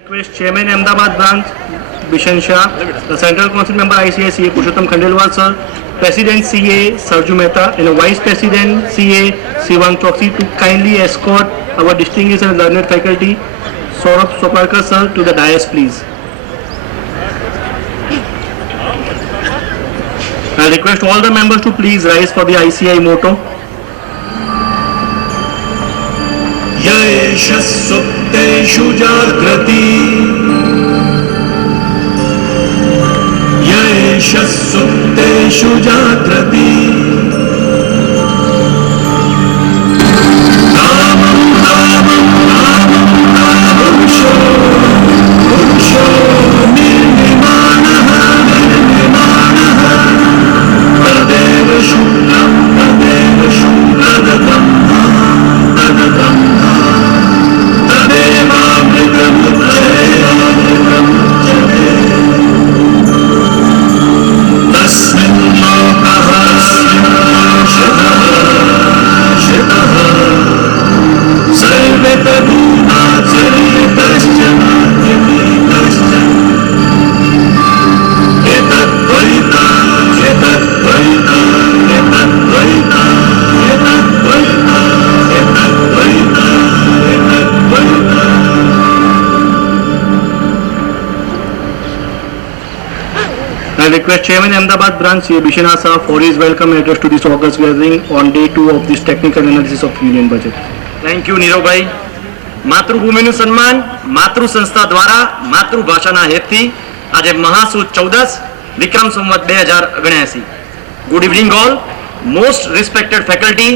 Request Chairman Ahmedabad branch Bishan Shah, the Central Council member ICAI CA Purushottam Khandelwal sir, President CA Sarju Mehta and Vice President CA Shivang Choksi to kindly escort our distinguished and learned faculty SAURABH SOPARKAR sir to the dais please. I request all the members to please rise for the ICAI motto. यशस्सुप्तेषु जाग्रति यशस्सुप्तेषु जाग्रति नामं नामं नामं नामपुरुषो पुरुषो निर्निमाणः निर्निमाणः तदेव शुक्लं तदतं I request Chairman Ahmedabad branch C. Bishanasa for his welcome address to this August gathering on day 2 of this technical analysis of union budget. Thank you Nirav ભાઈ. માતૃભૂમિનું સન્માન માતૃ સંસ્થા દ્વારા માતૃભાષાના હેતુથી આજે મહાસુદ 14 Vikram Samvat 2079. Good evening all. Most respected faculty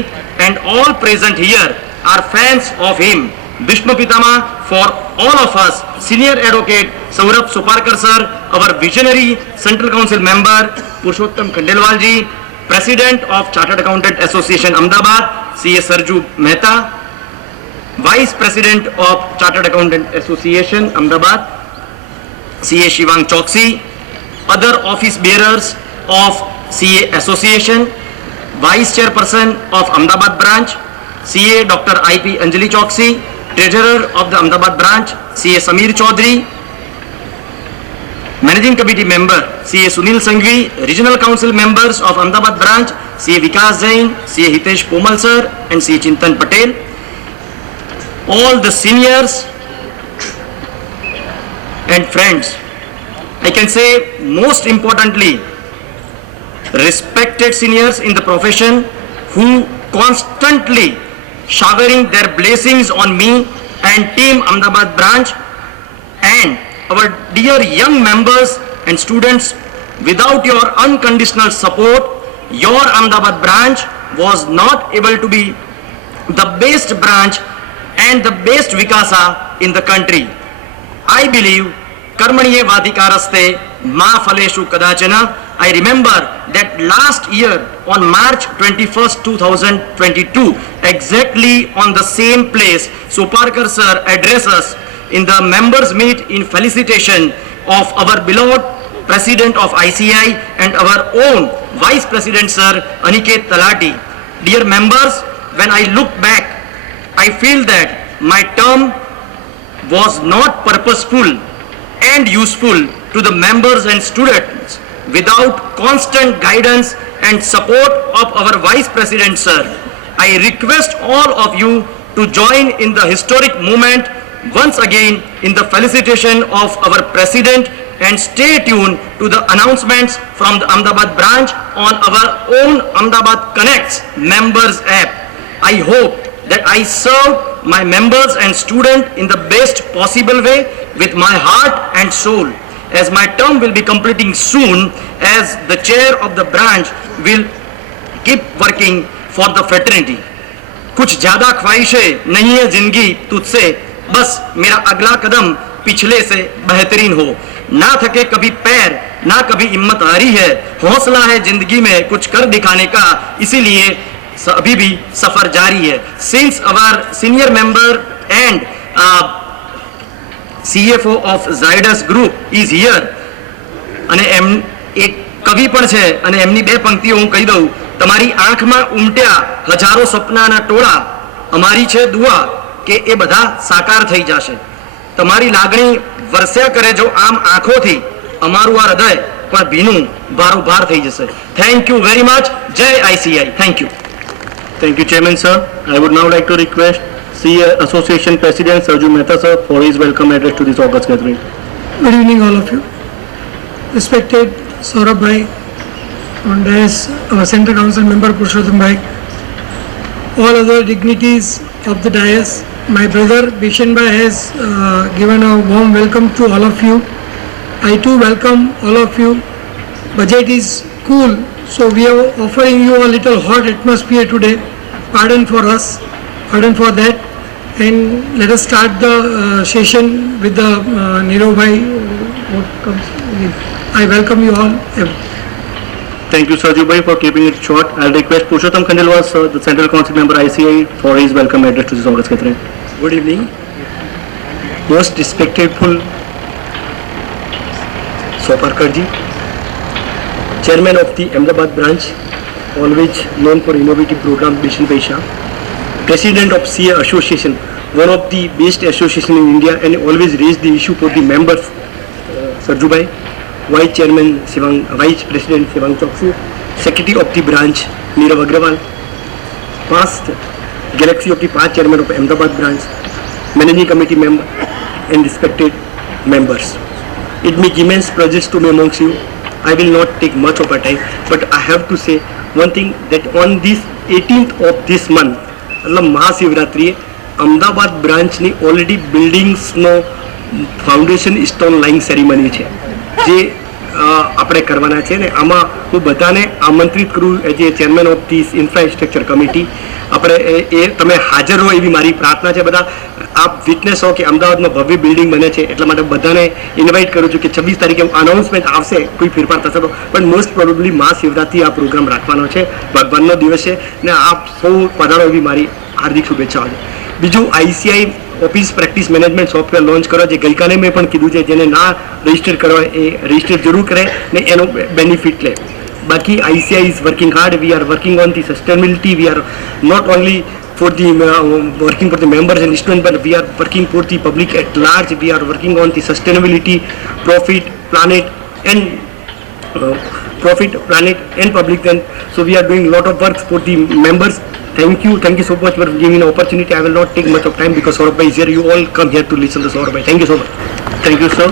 and all present here are fans of him. Bhishma Pitama for all of us, Senior Advocate SAURABH SOPARKAR sir, our visionary Central Council member Purushottam Khandelwal ji, President of Chartered Accountant Association Ahmedabad, CA Sarju Mehta, Vice President of Chartered Accountant Association Ahmedabad, CA Shivang Choksi, other office bearers of CA Association, Vice Chairperson of Ahmedabad branch, CA Dr. IP Anjali Choksi, Treasurer of the Ahmedabad branch, CA Samir Chaudhary, Managing Committee member CA Sunil Sanghvi, Regional Council members of Ahmedabad branch, CA Vikas Jain, CA Hitesh Pomal sir and CA Chintan Patel, all the seniors and friends. I can say most importantly, respected seniors in the profession who constantly showering their blessings on me and team Ahmedabad branch, and our dear young members and students. Without your unconditional support, your Ahmedabad branch was not able to be the best branch and the best Vikasa in the country. I believe Karmaniye Vadikaraste Ma Faleshu Kadachana. I remember that last year on March 21st, 2022, exactly on the same place, Soparkar sir addressed us in the members meet in felicitation of our beloved President of ICAI and our own Vice President sir Aniket Talati. Dear members, when I look back, I feel that my term was not purposeful and useful to the members and students without constant guidance and support of our Vice President sir. I request all of you to join in the historic moment once again in the felicitation of our President and stay tuned to the announcements from the Ahmedabad branch on our own Ahmedabad Connects members app. I hope that I serve my members and students in the best possible way with my heart and soul, as my term will be completing soon, as the chair of the branch will keep working for the fraternity. कुछ ज्यादा ख्वाहिशें नहीं है जिंदगी तुझसे, बस मेरा अगला कदम पिछले से बेहतरीन हो. ना थके कभी पैर, ना कभी हिम्मत हारी है, हौसला है जिंदगी में कुछ कर दिखाने का, इसीलिए अभी भी सफर जारी है. Since our senior member and CFO of Zydus Group is here, અને એમ એક કવિ પણ છે અને એમની બે પંક્તિઓ હું કહી દઉં. તમારી આંખમાં ઉમટ્યા હજારો સપનાના ટોળા, અમારી છે દુઆ કે એ બધા સાકાર થઈ જશે. તમારી લાગણી વરસ્યા કરે જો આમ આંખોથી અમારું આ હૃદય પણ ભીનું ભારોભાર થઈ જશે. Thank you very much. જય ICAI. Thank you. Thank you, Chairman, sir. I would now like to request CA Association President Sarju Mehta, sir, for his welcome address to this August gathering. Good evening, all of you. Respected Saurabh Bhai, on dais, our Central Council member Purushottam Bhai, all other dignitaries of the dais, my brother Bishan Bhai has given a warm welcome to all of you. I too welcome all of you. Budget is cool, so we are offering you a little hot atmosphere today. Pardon for us, pardon for that. And let us start the session with the Nirav Bhai. What comes? I welcome you all. Thank you, Sarju Bhai, for keeping it short. I'll request Purushottam Khandelwal, sir, the Central Council member ICAI, for his welcome address to this August gathering. Good evening. Most respectful Soparkar ji, Chairman of the Ahmedabad branch, always known for innovative program, Bishan Paisha, President of CA Association, one of the best association in India, and always raise the issue for the members, Sarju Bhai, Vice Chairman Vice President Sivang Choksu, Secretary of the branch, Nirav Agrawal, past galaxy of the past Chairman of Ahmedabad branch, Managing Committee member, and respected members. It makes immense pleasure to be amongst you. I will not take much of a time, but I have to say one thing, that on this 18th of this month, मतलब महाशिवरात्रि અમદાવાદ બ્રાન્ચની already બિલ્ડિંગ્સનો foundation stone laying ceremony છે જે આપણે કરવાના છે ને આમાં હું બધાને આમંત્રિત કરું as a chairman of this infrastructure committee આપણે એ તમે હાજર હો એવી મારી પ્રાર્થના છે. બધા આપ વિટનેસ હો કે અમદાવાદમાં ભવ્ય બિલ્ડિંગ બને છે, એટલા માટે બધાને ઇન્વાઇટ કરું છું કે 26 તારીખે અનાઉન્સમેન્ટ આવશે, કોઈ ફેરફાર થશે તો, પણ મોસ્ટ પ્રોબેબલી મહાશિવરાત્રિ આ પ્રોગ્રામ રાખવાનો છે, ભગવાનનો દિવસ છે ને આપ સૌ પધારો એવી મારી હાર્દિક શુભેચ્છાઓ છે. બીજું ICAI office practice management software launch કરો, જે ગઈકાલે મેં પણ કીધું છે, જેને ના રજિસ્ટર કરવા એ રજિસ્ટર જરૂર કરે ને એનો બેનિફિટ લે. બાકી ICAI is working hard. We are working on the sustainability. We are not only for the working for the members and students, but we are working for the public at large. We are working on the sustainability, profit, planet, and public. And so we are doing a lot of work for the members. Thank you so much for giving an opportunity. I will not take much of time because Saurabh Bhai is here. You all come here to listen to Saurabh Bhai. Thank you so much. Thank you, sir.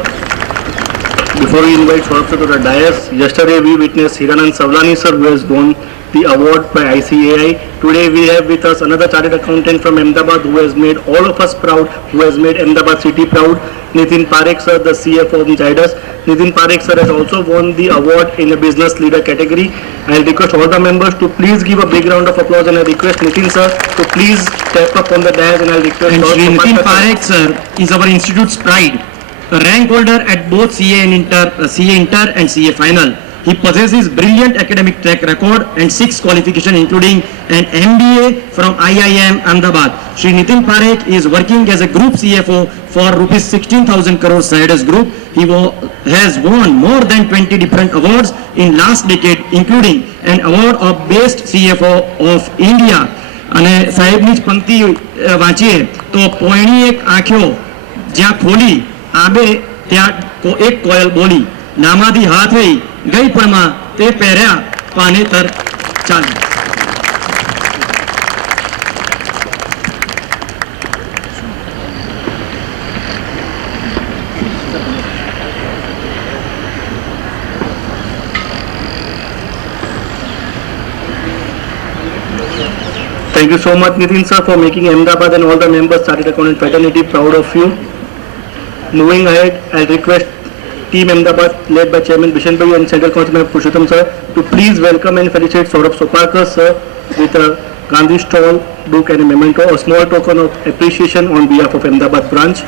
Before we invite Saurabh sir to the dais, yesterday we witnessed Hiranand Savlani sir, who has won the award by ICAI. Today we have with us another chartered accountant from Ahmedabad who has made all of us proud, who has made Ahmedabad city proud, Nitin Parekh sir, the CFO of the Zydus. Nitin Parekh sir has also won the award in the business leader category. I will request all the members to please give a big round of applause, and I request Nitin sir to please step up on the dais, and I will request And Shri Nitin Parekh sir is our institute's pride, a rank holder at both CA Inter and CA Final. He possesses brilliant academic track record and 6 qualifications including an MBA from IIM Ahmedabad. Shri Nitin Parekh is working as a group CFO for rupees 16,000 crore Zydus Group. He has won more than 20 different awards in last decade, including an award of Best CFO of India. અને સાહેબની જ પંક્તિ વાંચીએ તો પોયણી એક આંખ્યો જ્યાં ખોલી Abe ત્યાં એક કોયલ બોલી, નામાથી હાથ થઈ ગઈ પણમાં તે પહેર્યા પાનેતર ચાલી. Thank you so much, Nitin sir, for making Ahmedabad and all the members chartered accountant fraternity proud of you. Moving ahead, I'll request Team Ahmedabad led by Chairman Bishan Bhai and Central Council member Purushottam sir to please welcome and felicitate SAURABH SOPARKAR sir with a Gandhi stall, book and a memento, a small token of appreciation on behalf of Ahmedabad branch.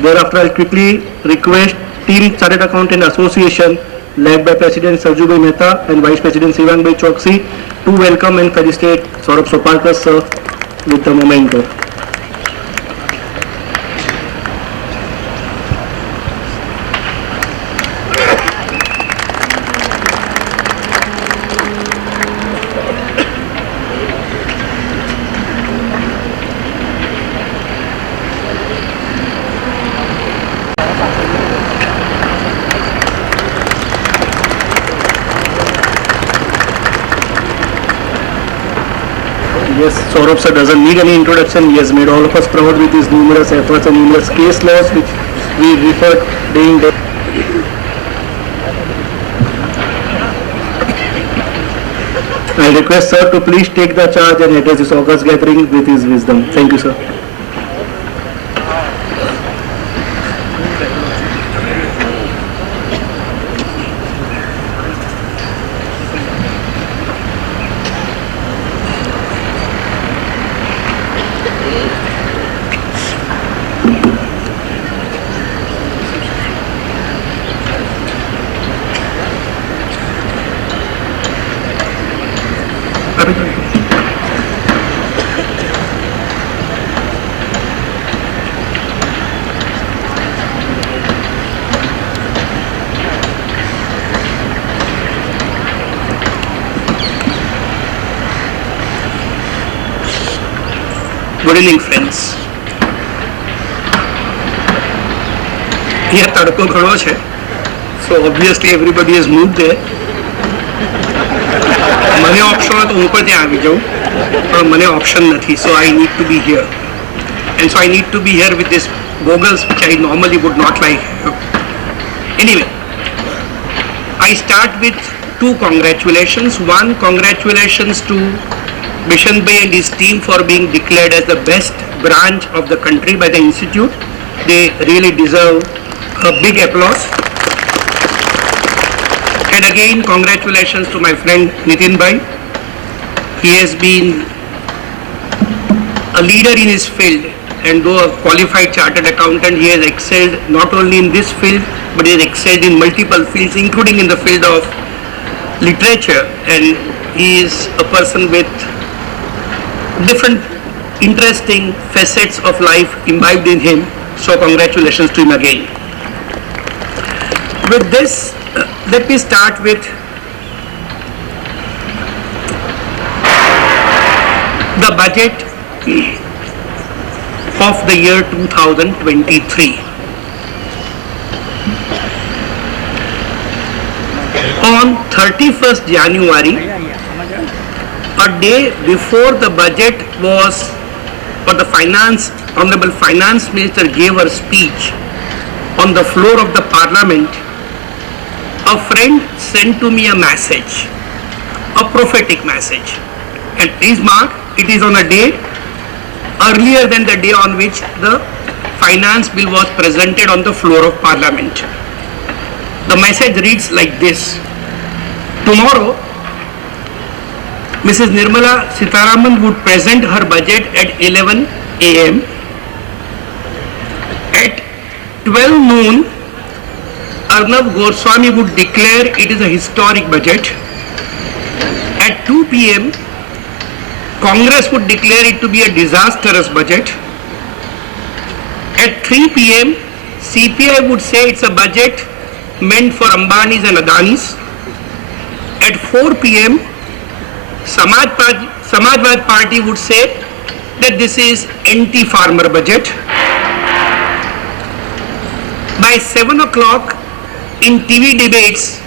Thereafter, I'll quickly request Team Chartered Accountant Association led by President Sarju Bhai Mehta and Vice President Sivang Bhai Choksi to welcome and felicitate SAURABH SOPARKAR sir with the memento. Yes, Saurabh sir doesn't need any introduction. He has made all of us proud with his numerous efforts and numerous case laws which we referred day in day. I request sir to please take the charge and address this August gathering with his wisdom. Thank you, sir. Good evening, friends. Here તડકો ઘણો છે, so obviously everybody has moved there. મને option હોય તો હું પણ ત્યાં આવી જાઉં, પણ મને ઓપ્શન નથી, so I need to be here. And so I need to be here with this goggles which I normally would not like. Anyway, I start with two congratulations. One, congratulations to Bishan Bhai and his team for being declared as the best branch of the country by the institute. They really deserve a big applause. And again, congratulations to my friend Nitin Bhai. He has been a leader in his field, and though a qualified chartered accountant, he has excelled not only in this field, but he has excelled in multiple fields, including in the field of literature. And he is a person with different interesting facets of life imbibed in him. So congratulations to him again. With this, let me start with the budget of the year 2023. On 31st January, a day before the budget was, or the Honorable Finance Minister gave her speech on the floor of the Parliament, a friend sent to me a message, a prophetic message. And please mark, it is on a day earlier than the day on which the finance bill was presented on the floor of Parliament. The message reads like this: tomorrow, Mrs. Nirmala Sitharaman would present her budget at 11 a.m. At 12 noon, Arnav Goswami would declare it is a historic budget. At 2 p.m., Congress would declare it to be a disastrous budget. At 3 p.m., CPI would say it's a budget meant for Ambanis and Adanis. At 4 p.m., Samajwad Party would say that this is anti-farmer budget. By 7 o'clock in TV debates,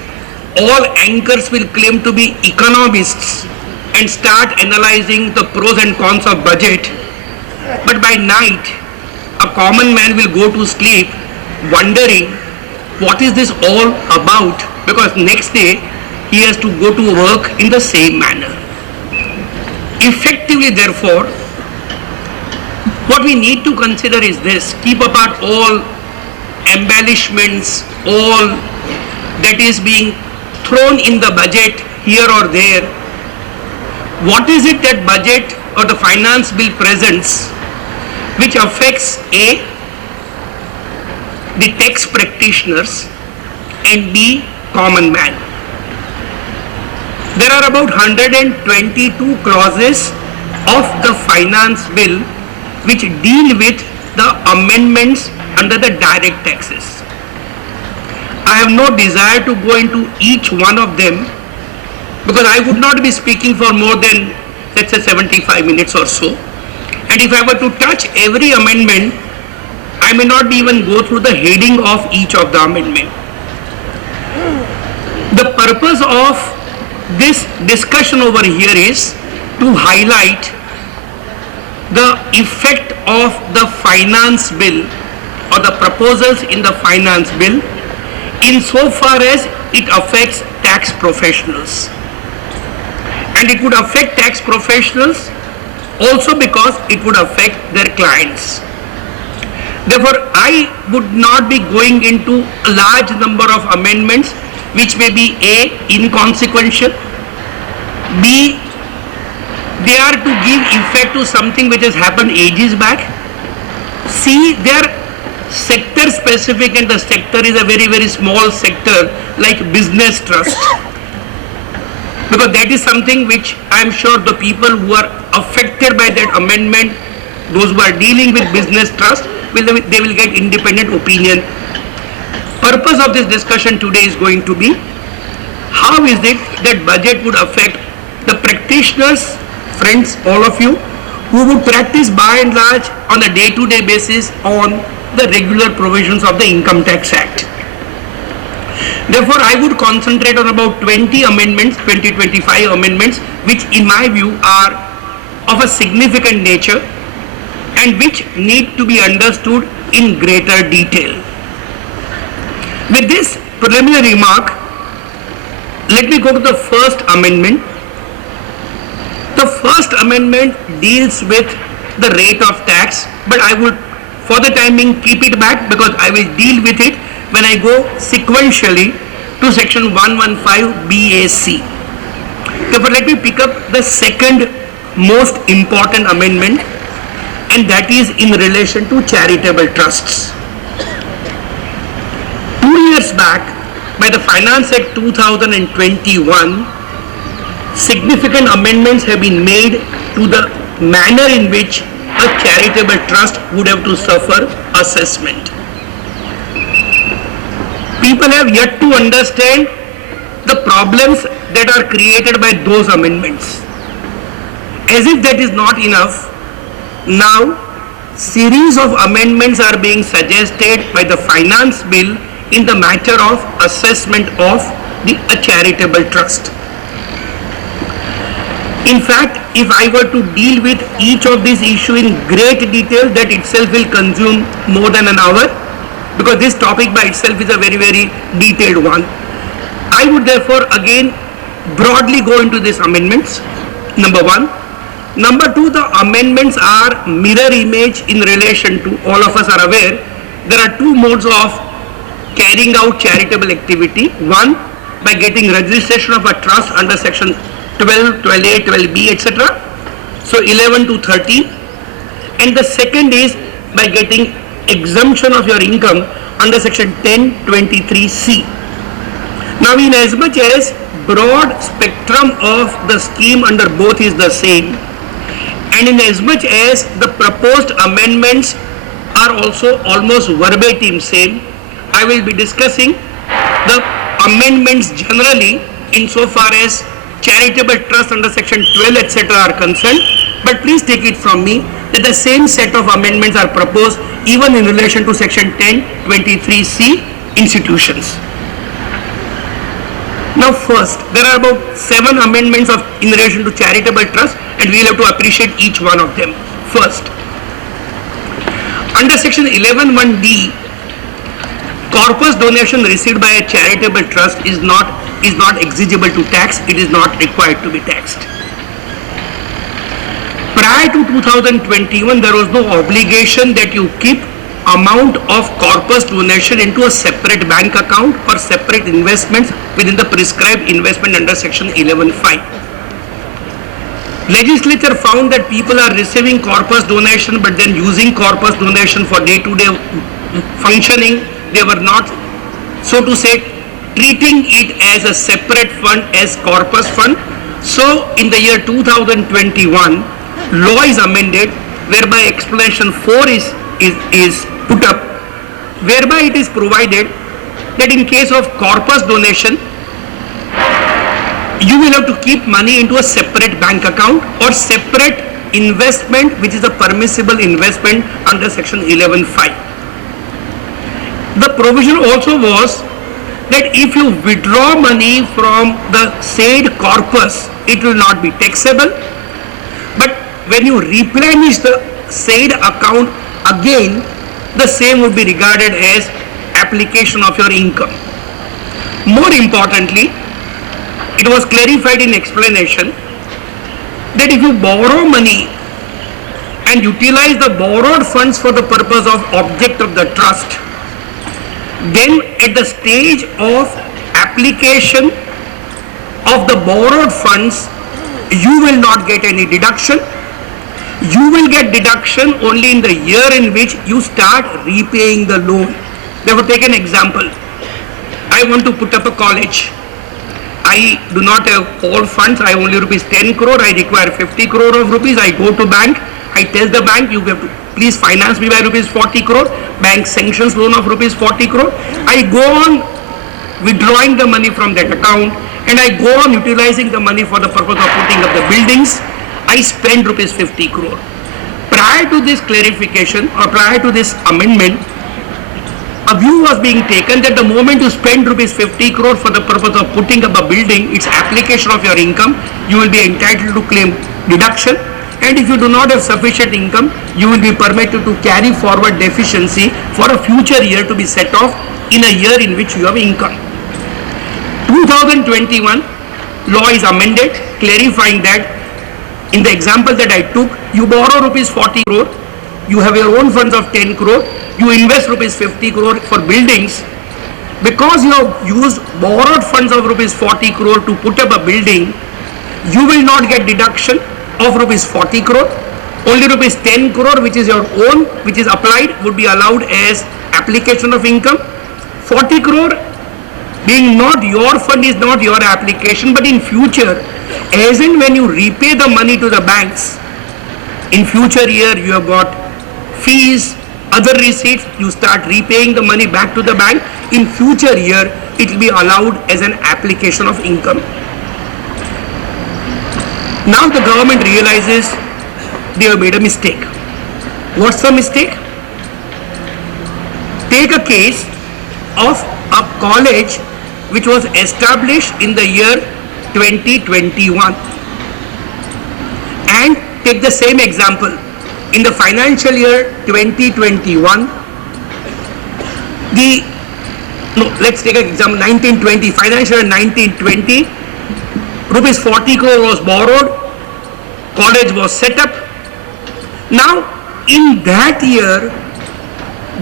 all anchors will claim to be economists and start analyzing the pros and cons of budget. But by night, a common man will go to sleep wondering what is this all about, because next day he has to go to work in the same manner. Effectively, therefore, what we need to consider is this: keep apart all embellishments, all that is being thrown in the budget here or there. What is it that budget or the finance bill presents which affects A, the tax practitioners, and B, common man? There are about 122 clauses of the finance bill which deal with the amendments under the direct taxes. I have no desire to go into each one of them because I would not be speaking for more than, let's say, 75 minutes or so. And if I were to touch every amendment, I may not even go through the heading of each of the amendment. The purpose of this discussion over here is to highlight the effect of the finance bill or the proposals in the finance bill insofar as it affects tax professionals. And it would affect tax professionals also because it would affect their clients. Therefore, I would not be going into a large number of amendments which may be A, inconsequential, B, they are to give effect to something which has happened ages back, C, they are sector specific and the sector is a very, very small sector like business trust. Because that is something which I am sure the people who are affected by that amendment, those who are dealing with business trust, they will get independent opinion. Purpose of this discussion today is going to be how is it that budget would affect the practitioners, friends, all of you, who would practice by and large on a day-to-day basis on the regular provisions of the Income Tax Act. Therefore, I would concentrate on about 20 amendments, 20-25 amendments, which in my view are of a significant nature and which need to be understood in greater detail. With this preliminary remark, let me go to the first amendment. The first amendment deals with the rate of tax, but I would for the time being keep it back because I will deal with it when I go sequentially to section 115 BAC. Therefore, let me pick up the second most important amendment, and that is in relation to charitable trusts. 2 years back, by the Finance Act 2021, significant amendments have been made to the manner in which a charitable trust would have to suffer assessment. People have yet to understand the problems that are created by those amendments. As if that is not enough, now series of amendments are being suggested by the finance bill in the matter of assessment of a charitable trust. In fact, if I were to deal with each of these issues in great detail, that itself will consume more than an hour, because this topic by itself is a very, very detailed one. I would therefore again broadly go into these amendments, number one. Number two, the amendments are mirror image in relation to, all of us are aware, there are two modes of carrying out charitable activity. One, by getting registration of a trust under section 12, 12A, 12B, etc. So 11 to 13. And the second is by getting exemption of your income under section 1023C. Now, in as much as broad spectrum of the scheme under both is the same, and in as much as the proposed amendments are also almost verbatim same, I will be discussing the amendments generally insofar as charitable trust under section 12 etc. are concerned, but please take it from me that the same set of amendments are proposed even in relation to section 1023C institutions. Now first, there are about 7 amendments in relation to charitable trust, and we will have to appreciate each one of them. First, under section 11(1)(d), corpus donation received by a charitable trust is not exigible to tax. It is not required to be taxed. Prior to 2021, there was no obligation that you keep amount of corpus donation into a separate bank account or separate investments within the prescribed investment under section 11(5). Legislature found that people are receiving corpus donation but then using corpus donation for day-to-day functioning. They were not, so to say, treating it as a separate fund as corpus fund. So in the year 2021, law is amended whereby explanation 4 is put up, whereby it is provided that in case of corpus donation, you will have to keep money into a separate bank account or separate investment, which is a permissible investment under section 11(5). The provision also was that if you withdraw money from the said corpus, it will not be taxable. But when you replenish the said account again, the same would be regarded as application of your income. More importantly, it was clarified in explanation that if you borrow money and utilize the borrowed funds for the purpose of object of the trust, then at the stage of application of the borrowed funds, you will not get any deduction. You will get deduction only in the year in which you start repaying the loan. Therefore, take an example. I want to put up a college. I do not have all funds. I only rupees 10 crore. I require 50 crore of rupees. I go to bank. I tell the bank, you have to please finance me by rupees 40 crore. Bank sanctions loan of rupees 40 crore. I go on withdrawing the money from that account, and I go on utilizing the money for the purpose of putting up the buildings. I spend rupees 50 crore. Prior to this clarification or prior to this amendment, a view was being taken that the moment you spend rupees 50 crore for the purpose of putting up a building, it's application of your income, you will be entitled to claim deduction. And if you do not have sufficient income, you will be permitted to carry forward deficiency for a future year to be set off in a year in which you have income. 2021 law is amended, clarifying that in the example that I took, you borrow rupees 40 crore, you have your own funds of 10 crore, you invest rupees 50 crore for buildings. Because you have used borrowed funds of rupees 40 crore to put up a building, you will not get deduction of rupees 40 crore. Only rupees 10 crore, which is your own, which is applied, would be allowed as application of income. 40 crore being not your fund is not your application, but in future, as in when you repay the money to the banks, in future year you have got fees, other receipts, you start repaying the money back to the bank. In future year, it will be allowed as an application of income. Now the government realizes they have made a mistake. What's the mistake? Take a case of a college which was established in the year 2021 and take the same example. In the financial year 2021, let's take an example, 1920, financial year 1920, rupees 40 crore was borrowed, college was set up. Now, in that year,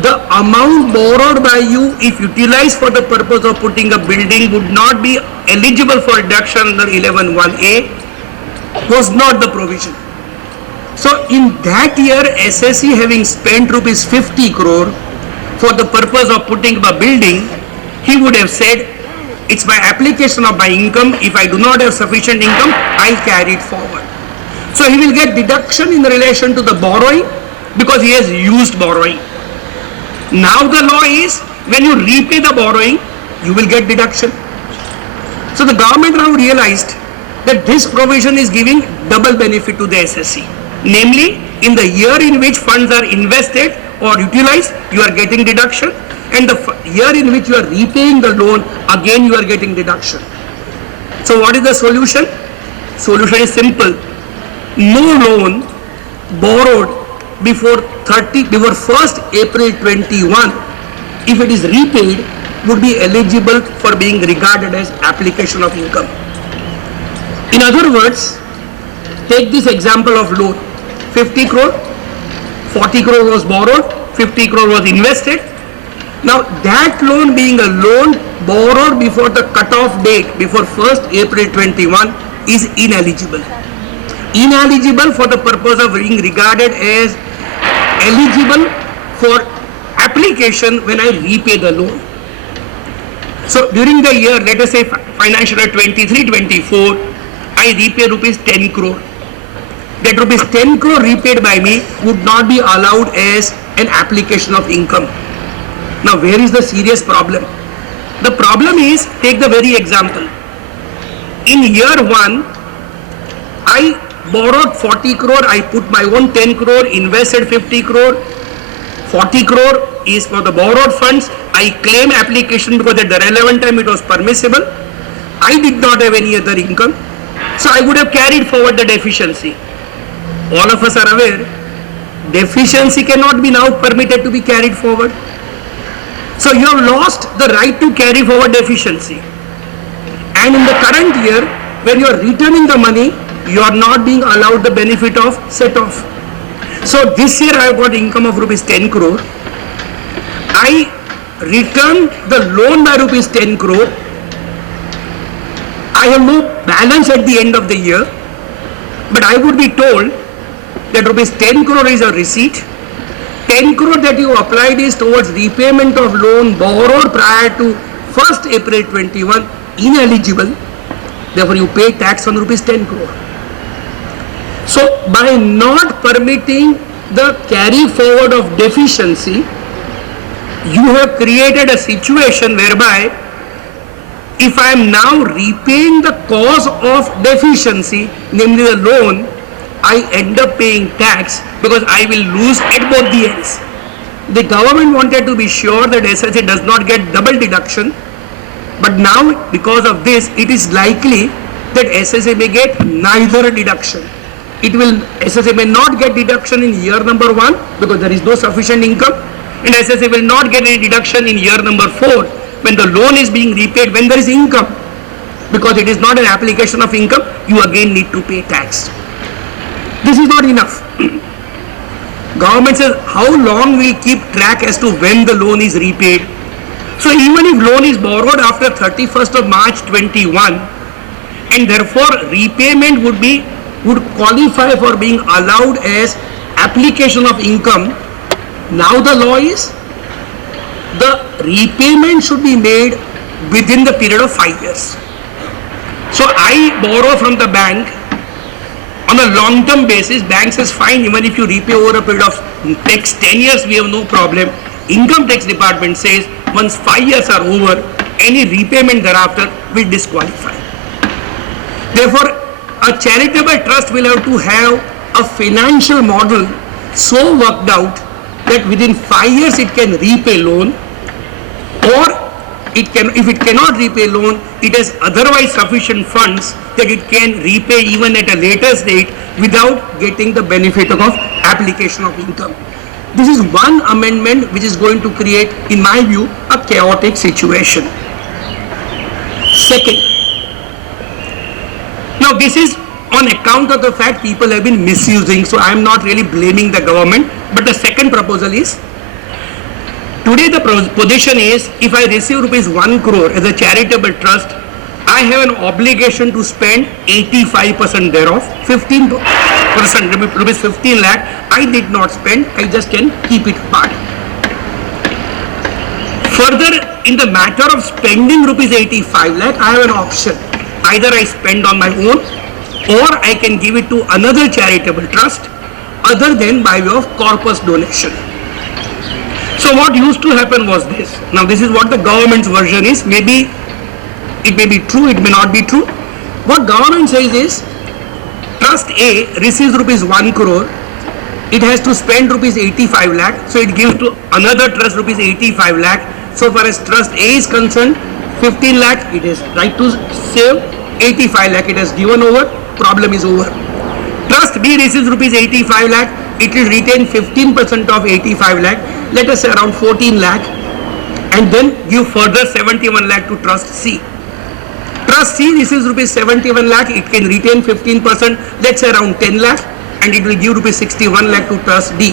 the amount borrowed by you, if utilized for the purpose of putting a building, would not be eligible for deduction under 11(1)(a), was not the provision. So, in that year, SSC having spent rupees 50 crore for the purpose of putting up a building, he would have said, it's by application of my income. If I do not have sufficient income, I'll carry it forward. So, he will get deduction in relation to the borrowing because he has used borrowing. Now the law is, when you repay the borrowing, you will get deduction. So the government now realized that this provision is giving double benefit to the SSC. Namely, in the year in which funds are invested or utilized, you are getting deduction, and the year in which you are repaying the loan, again you are getting deduction. So what is the solution? Solution is simple. No loan borrowed before 1st April 21, if it is repaid, would be eligible for being regarded as application of income. In other words, take this example of loan. 50 crore, 40 crore was borrowed, 50 crore was invested. Now that loan being a loan borrowed before the cut-off date, before 1st April 21, is ineligible. Ineligible for the purpose of being regarded as eligible for application when I repay the loan. So during the year, let us say financial year 23-24, I repay rupees 10 crore. That rupees 10 crore repaid by me would not be allowed as an application of income. Now where is the serious problem? The problem is, take the very example. In year 1, I borrowed 40 crore, I put my own 10 crore, invested 50 crore, 40 crore is for the borrowed funds, I claim application because at the relevant time it was permissible, I did not have any other income, so I would have carried forward the deficiency. all of us are aware, deficiency cannot be now permitted to be carried forward. So you have lost the right to carry forward deficiency. And in the current year, when you are returning the money, you are not being allowed the benefit of set off. So this year I have got income of rupees 10 crore. I returned the loan by rupees 10 crore. I have no balance at the end of the year, but I would be told that rupees 10 crore is a receipt. 10 crore that you applied is towards repayment of loan borrowed prior to 1st April 21, ineligible. Therefore, you pay tax on rupees 10 crore. So, by not permitting the carry forward of deficiency, you have created a situation whereby if I am now repaying the cause of deficiency, namely the loan, I end up paying tax because I will lose at both the ends. The government wanted to be sure that SSA does not get double deduction, but now because of this, it is likely that SSA may get neither deduction. SSA may not get deduction in year number 1 because there is no sufficient income, and SSA will not get any deduction in year number 4 when the loan is being repaid when there is income, because it is not an application of income, you again need to pay tax. This is not enough. Government says how long we keep track as to when the loan is repaid. So even if loan is borrowed after 31st of March 21 and therefore repayment would qualify for being allowed as application of income, now the law is the repayment should be made within the period of 5 years. So I borrow from the bank on a long-term basis. Bank says fine, even if you repay over a period of next 10 years, we have no problem. Income tax department says once 5 years are over, any repayment thereafter will disqualify. Therefore, a charitable trust will have to have a financial model so worked out that within 5 years it can repay loan, or if it cannot repay loan, it has otherwise sufficient funds that it can repay even at a later date without getting the benefit of application of income. This is one amendment which is going to create, in my view, a chaotic situation. Second, now this is on account of the fact people have been misusing, so I am not really blaming the government, but the second proposal is, today the position is, if I receive rupees 1 crore as a charitable trust, I have an obligation to spend 85% thereof, 15%, rupees 15 lakh, I did not spend, I just can keep it apart. Further, in the matter of spending rupees 85 lakh, I have an option. Either I spend on my own, or I can give it to another charitable trust other than by way of corpus donation. So what used to happen was this. Now this is what the government's version is. Maybe it may be true, it may not be true. What government says is, trust A receives rupees 1 crore, it has to spend rupees 85 lakh, so it gives to another trust rupees 85 lakh. So far as trust A is concerned, 15 lakh it is right to save, 85 lakh it has given over, problem is over. Trust B receives rupees 85 lakh, it will retain 15% of 85 lakh, let us say around 14 lakh, and then give further 71 lakh to trust C. Trust C receives rupees 71 lakh, it can retain 15%, let's say around 10 lakh, and it will give rupees 61 lakh to trust D.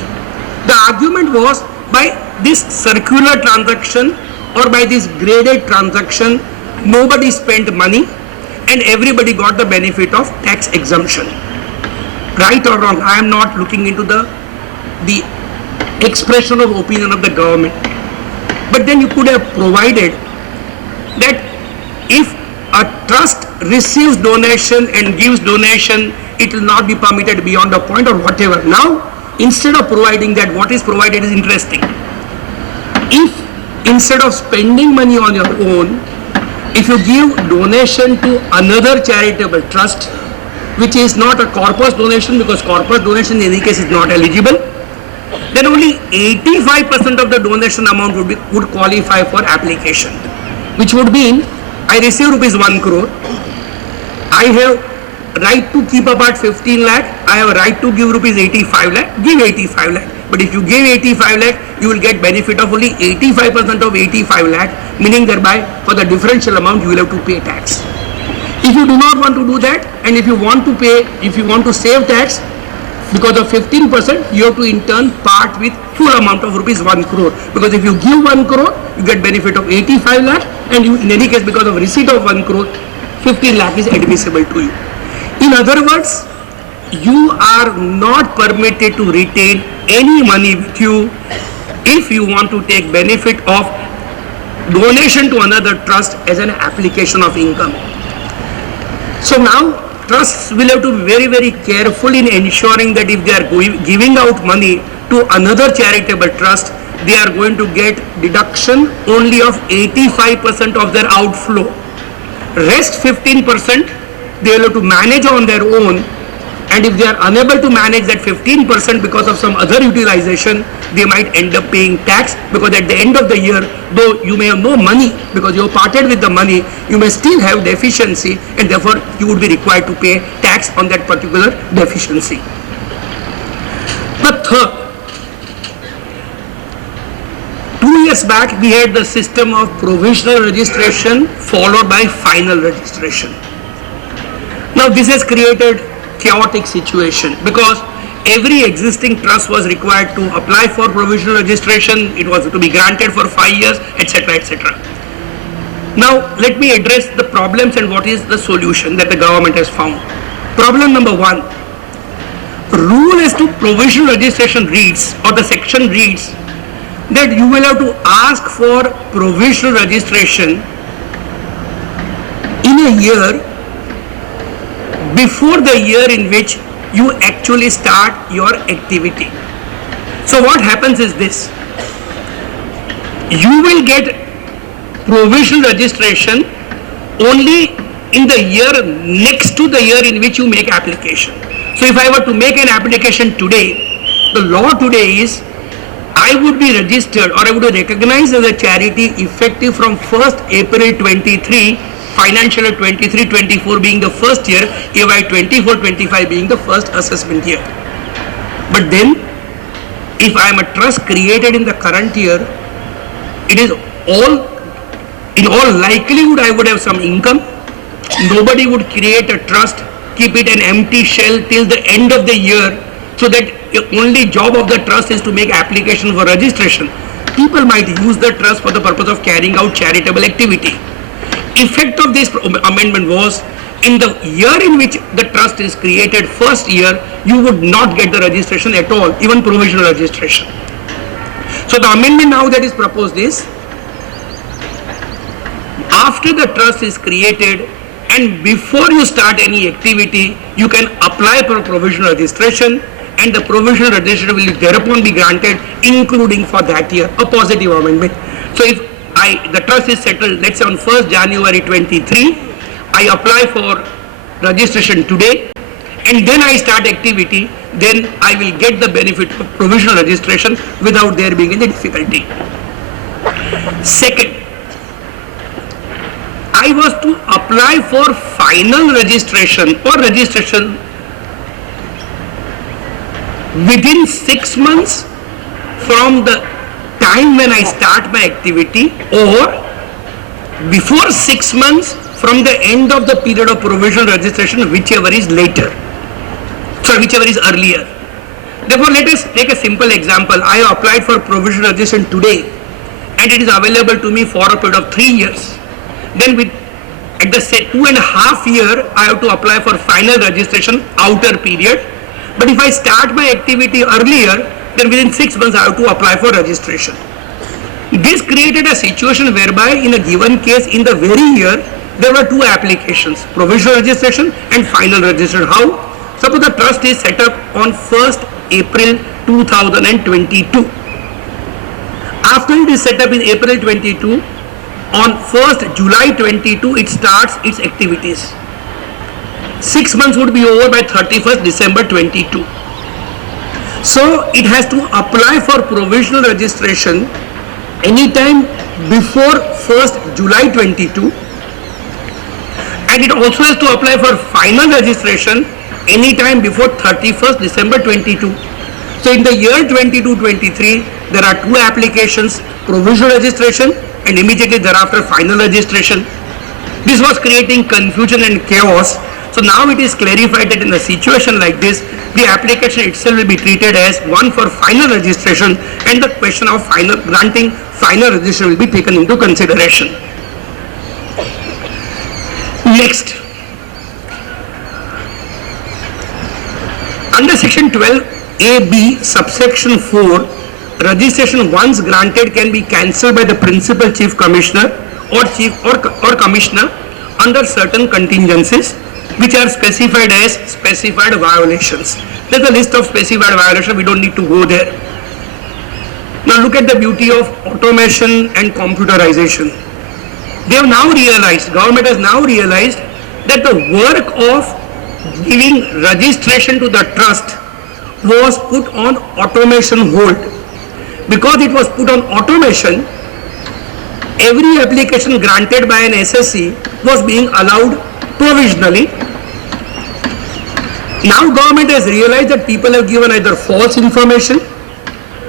The argument was, by this circular transaction or by this graded transaction, nobody spent money and everybody got the benefit of tax exemption. Right or wrong, I am not looking into the expression of opinion of the government. But then you could have provided that if a trust receives donation and gives donation, it will not be permitted beyond a point or whatever. Now, instead of providing that, what is provided is interesting. If instead of spending money on your own, if you give donation to another charitable trust, which is not a corpus donation, because corpus donation in any case is not eligible, then only 85% of the donation amount would qualify for application, which would mean I receive rupees 1 crore, I have right to keep apart 15 lakh, I have a right to give rupees 85 lakh, give 85 lakh. But if you give 85 lakh, you will get benefit of only 85% of 85 lakh, meaning thereby for the differential amount you will have to pay tax. If you do not want to do that, and if you want to save tax, because of 15%, you have to in turn part with full amount of rupees 1 crore. Because if you give 1 crore, you get benefit of 85 lakh, and you, in any case, because of receipt of 1 crore, 15 lakh is admissible to you. In other words, you are not permitted to retain any money with you if you want to take benefit of donation to another trust as an application of income. So now, trusts will have to be very, very careful in ensuring that if they are giving out money to another charitable trust, they are going to get deduction only of 85% of their outflow. Rest 15%, they will have to manage on their own, and if they are unable to manage that 15% because of some other utilization, they might end up paying tax, because at the end of the year, though you may have no money because you have parted with the money, you may still have deficiency, and therefore you would be required to pay tax on that particular deficiency. The third, 2 years back we had the system of provisional registration followed by final registration. Now this has created chaotic situation, because every existing trust was required to apply for provisional registration, it was to be granted for 5 years, etc., etc. Now let me address the problems and what is the solution that the government has found. Problem number 1, rule as to provisional registration reads, or the section reads, that you will have to ask for provisional registration in a year before the year in which you actually start your activity. So what happens is this: you will get provisional registration only in the year next to the year in which you make application. So if I were to make an application today, the law today is I would be registered, or I would be recognized as a charity effective from 1st April 23, financial year 23-24 being the first year, AY 24-25 being the first assessment year. But then, if I am a trust created in the current year, it is in all likelihood I would have some income. Nobody would create a trust, keep it an empty shell till the end of the year, so that the only job of the trust is to make application for registration. People might use the trust for the purpose of carrying out charitable activity. Effect of this amendment was, in the year in which the trust is created, first year, you would not get the registration at all, even provisional registration. So the amendment now that is proposed is, after the trust is created and before you start any activity, you can apply for provisional registration, and the provisional registration will thereupon be granted, including for that year, a positive amendment. So if the trust is settled, let's say on 1st January 23, I apply for registration today, and then I start activity, then I will get the benefit of provisional registration without there being any difficulty. Second, I was to apply for final registration or registration within 6 months from the time when I start my activity, or before 6 months from the end of the period of provisional registration, whichever is later. Sorry, whichever is earlier. Therefore, let us take a simple example. I have applied for provisional registration today, and it is available to me for a period of 3 years. Then at the 2.5 year, I have to apply for final registration outer period. But if I start my activity earlier, then within 6 months I have to apply for registration. This created a situation whereby in a given case in the very year, there were 2 applications, provisional registration and final registration. How? Suppose the trust is set up on 1st April 2022. After it is set up in April 22, on 1st July 22, it starts its activities. 6 months would be over by 31st December 22. So it has to apply for provisional registration anytime before 1st July 22, And it also has to apply for final registration anytime before 31st December 22. So in the year 22-23, there are two applications, provisional registration and immediately thereafter final registration. This was creating confusion and chaos. So now it is clarified that in a situation like this, the application itself will be treated as one for final registration and the question of granting final registration will be taken into consideration. Next, under section 12AB subsection 4, registration once granted can be cancelled by the principal chief commissioner or commissioner under certain contingencies which are specified as specified violations. There's a list of specified violations, we don't need to go there. Now look at the beauty of automation and computerization. They have now realized, government has now realized that the work of giving registration to the trust was put on automation hold. Because it was put on automation, every application granted by an SSC was being allowed provisionally. Now government has realized that people have given either false information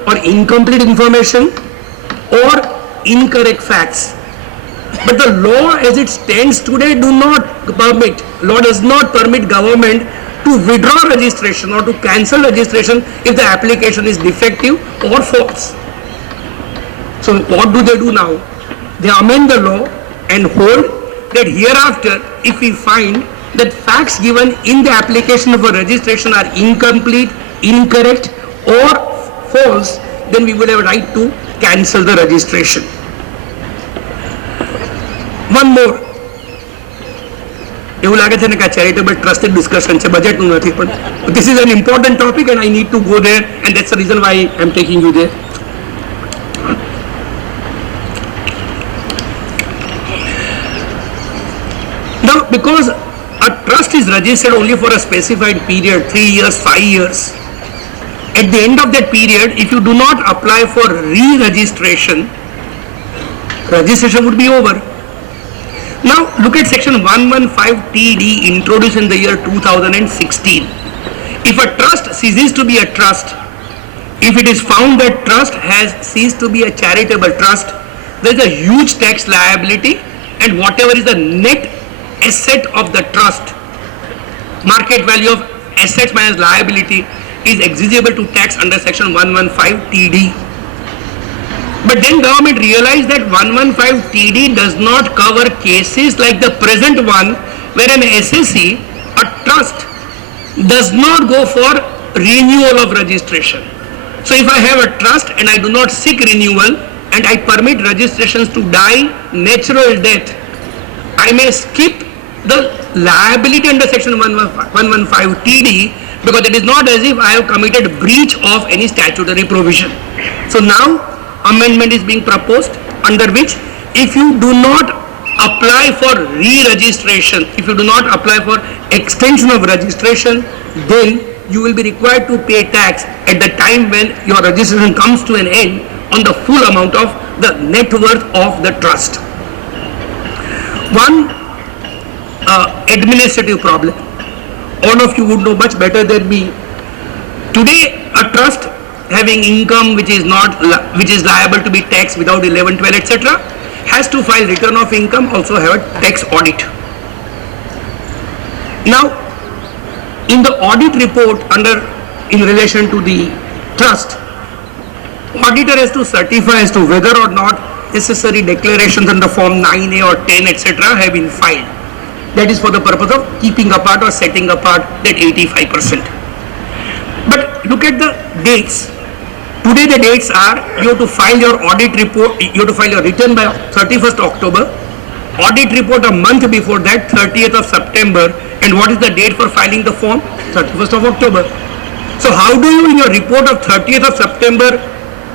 or incomplete information or incorrect facts. But the law as it stands today law does not permit government to withdraw registration or to cancel registration if the application is defective or false. So what do they do now? They amend the law and hold that hereafter if we find that facts given in the application of a registration are incomplete, incorrect or false, then we will have a right to cancel the registration. One more. એવું લાગે છે ને કે charitable trusted discussion છે, બજેટનું નથી, પણ this is an important topic and I need to go there and that's the reason why I am taking you there. Now because a trust is registered only for a specified period, 3 years, 5 years, at the end of that period if you do not apply for re-registration, registration would be over. Now look at section 115TD introduced in the year 2016. If a trust ceases to be a trust, if it is found that trust has ceased to be a charitable trust, there is a huge tax liability and whatever is the net asset of the trust, market value of assets minus liability, is exigible to tax under section 115TD. But then government realized that 115TD does not cover cases like the present one where an SSC, a trust, does not go for renewal of registration. So if I have a trust and I do not seek renewal and I permit registrations to die natural death, I may skip the liability under section 115TD because it is not as if I have committed breach of any statutory provision. So now amendment is being proposed under which if you do not apply for re-registration, if you do not apply for extension of registration, then you will be required to pay tax at the time when your registration comes to an end on the full amount of the net worth of the trust. One administrative problem, all of you would know much better than me. Today a trust having income which is liable to be taxed without 11, 12, etc., has to file return of income, also have a tax audit. Now, in the audit report in relation to the trust, auditor has to certify as to whether or not necessary declarations under form 9A or 10, etc., have been filed. That is for the purpose of keeping apart or setting apart that 85%. But look at the dates. Today the dates are, you have to file your audit report, you have to file your return by 31st October, audit report a month before that, 30th of September, and what is the date for filing the form? 31st of October. So how do you in your report of 30th of September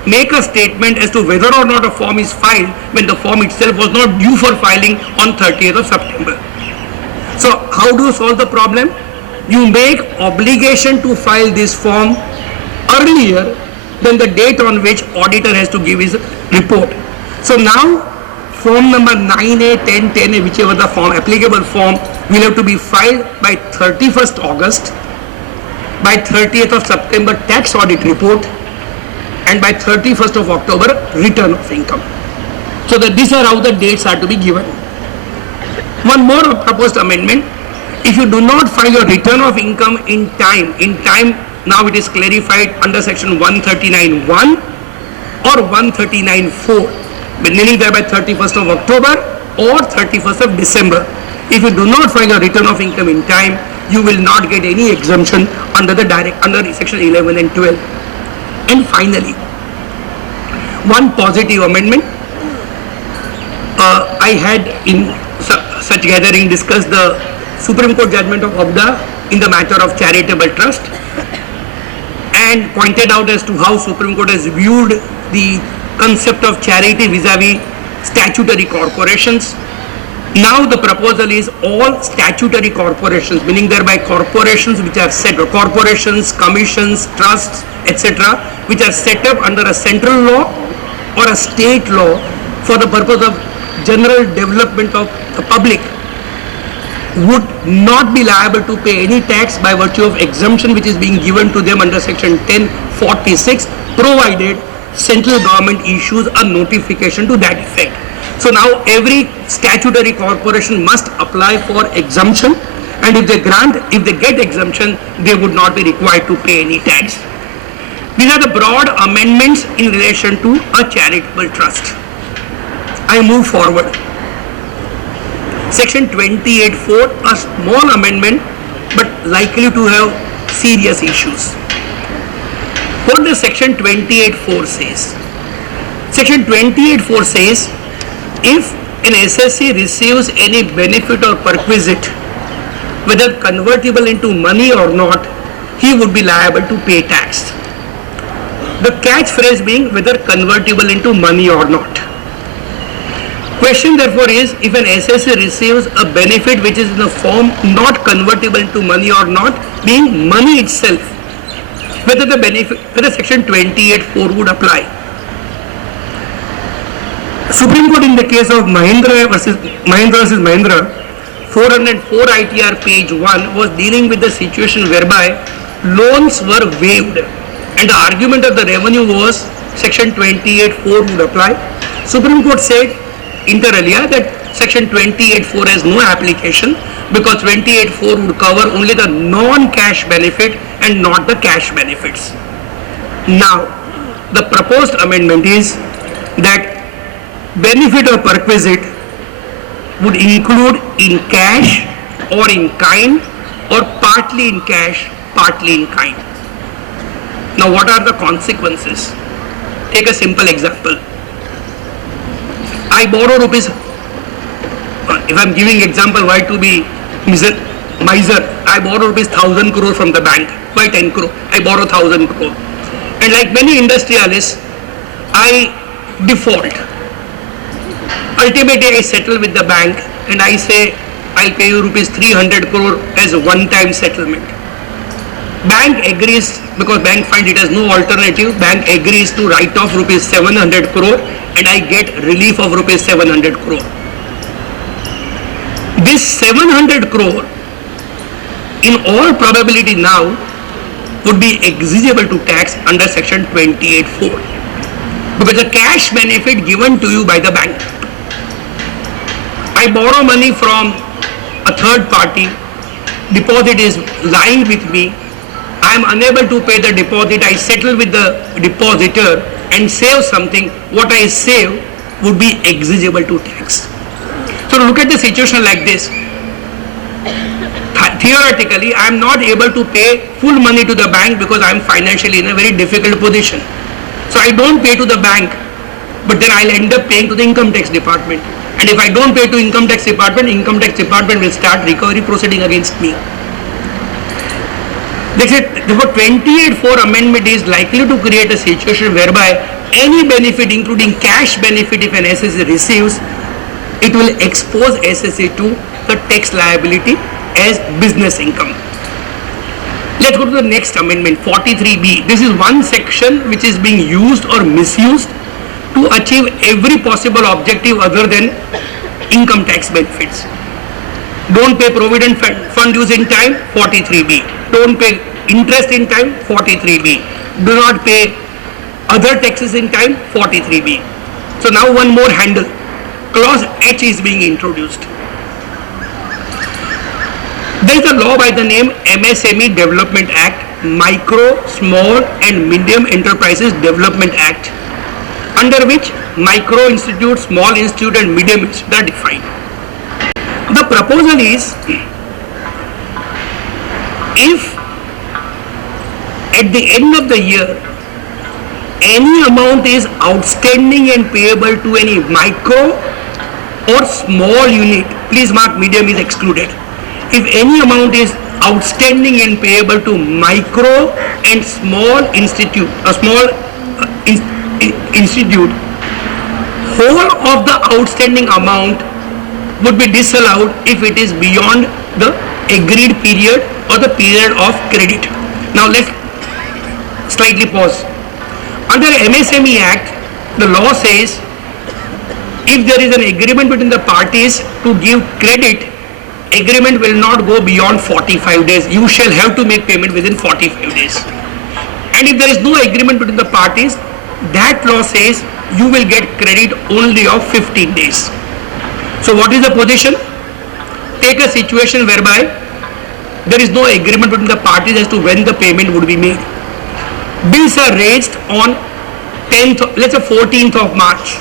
make a statement as to whether or not a form is filed when the form itself was not due for filing on 30th of September? So how do you solve the problem? You make obligation to file this form earlier than the date on which auditor has to give his report. So now form number 9A, 10, 10A, whichever the form, applicable form, will have to be filed by 31st August, by 30th of September tax audit report, and by 31st of October return of income. So that these are how the dates are to be given. One more proposed amendment: if you do not file your return of income in time, now it is clarified under section 139(1) or 139(4), meaning that by 31st of October or 31st of December. If you do not file your return of income in time, you will not get any exemption under section 11 and 12. And finally, one positive amendment. I had in such gathering discussed the Supreme Court judgment of Abda in the matter of charitable trust and pointed out as to how Supreme Court has viewed the concept of charity vis-a-vis statutory corporations. Now the proposal is all statutory corporations, meaning thereby corporations which are set, or corporations, commissions, trusts, etc., which are set up under a central law or a state law for the purpose of general development of the public, would not be liable to pay any tax by virtue of exemption which is being given to them under section 1046, provided central government issues a notification to that effect. So now every statutory corporation must apply for exemption, and if they get exemption, they would not be required to pay any tax. These are the broad amendments in relation to a charitable trust. I move forward. Section 28(4), a small amendment but likely to have serious issues. What does section 28(4) says? Section 28(4) says, if an SSC receives any benefit or perquisite, whether convertible into money or not, he would be liable to pay tax. The catchphrase being whether convertible into money or not. Question therefore is, if an SSC receives a benefit which is in a form not convertible into money or not, being money itself, whether section 28(4) would apply. Supreme Court in the case of Mahindra versus Mahindra, 404 ITR page 1 was dealing with the situation whereby loans were waived, and the argument of the revenue was section 28(4) would apply. Supreme Court said inter alia that section 28(4) has no application because 28(4) would cover only the non-cash benefit and not the cash benefits. Now, the proposed amendment is that benefit or perquisite would include in cash or in kind, or partly in cash, partly in kind. Now, what are the consequences? Take a simple example. I borrow rupees, if I am giving example, why to be miser, I borrow rupees 1,000 crore from the bank. Why 10 crore? I borrow 1,000 crore. And like many industrialists, I default. Ultimately, I settle with the bank and I say, I'll pay you rupees 300 crore as a one-time settlement. Bank agrees, because bank finds it has no alternative, bank agrees to write off rupees 700 crore and I get relief of rupees 700 crore. This 700 crore, in all probability now, would be exigible to tax under section 28(4), because the cash benefit given to you by the bank. I borrow money from a third party, deposit is lying with me, I am unable to pay the deposit, I settle with the depositor and save something. What I save would be exigible to tax. So look at the situation like this. Theoretically, I am not able to pay full money to the bank because I am financially in a very difficult position. So I don't pay to the bank, but then I'll end up paying to the income tax department. And if I don't pay to income tax department will start recovery proceeding against me. Therefore, 28(4) amendment is likely to create a situation whereby any benefit, including cash benefit, if an SSC receives, it will expose SSC to the tax liability as business income. Let's go to the next amendment, 43B. This is one section which is being used or misused to achieve every possible objective other than income tax benefits. Don't pay provident fund dues in time, 43B. Don't pay interest in time, 43B. Do not pay other taxes in time, 43B. So now one more handle. Clause H is being introduced. There is a law by the name MSME Development Act, Micro, Small and Medium Enterprises Development Act, under which micro institute, small institute and medium institute are defined. The proposal is, if at the end of the year any amount is outstanding and payable to any micro or small unit, please mark medium is excluded. If any amount is outstanding and payable to micro and small institute, institute, whole of the outstanding amount would be disallowed if it is beyond the agreed period or the period of credit. Now let's slightly pause. Under MSME Act, the law says if there is an agreement between the parties to give credit, agreement will not go beyond 45 days. You shall have to make payment within 45 days. And if there is no agreement between the parties, that law says you will get credit only of 15 days. So what is the position? Take a situation whereby there is no agreement between the parties as to when the payment would be made. Bills are raised on 10th, let's say 14th of March.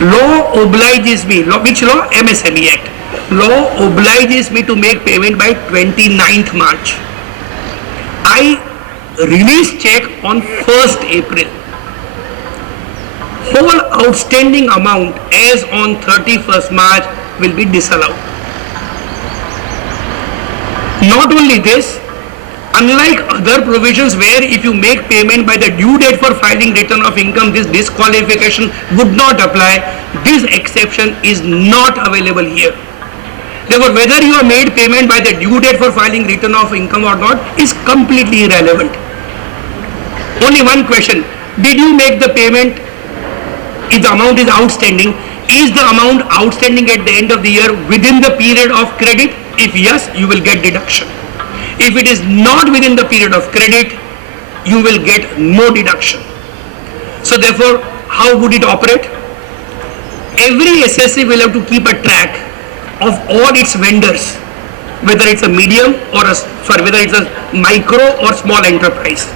Law obliges me, which law? MSME Act. Law obliges me to make payment by 29th March. I release check on 1st April. Whole outstanding amount as on 31st March will be disallowed. Not only this, unlike other provisions where if you make payment by the due date for filing return of income, this disqualification would not apply. This exception is not available here. Therefore, whether you have made payment by the due date for filing return of income or not is completely irrelevant. Only one question: did you make the payment if the amount is outstanding? Is the amount outstanding at the end of the year within the period of credit? If yes, you will get deduction. If it is not within the period of credit, you will get no deduction. So therefore, how would it operate? Every SSC will have to keep a track of all its vendors, whether it's a medium or whether it's a micro or small enterprise.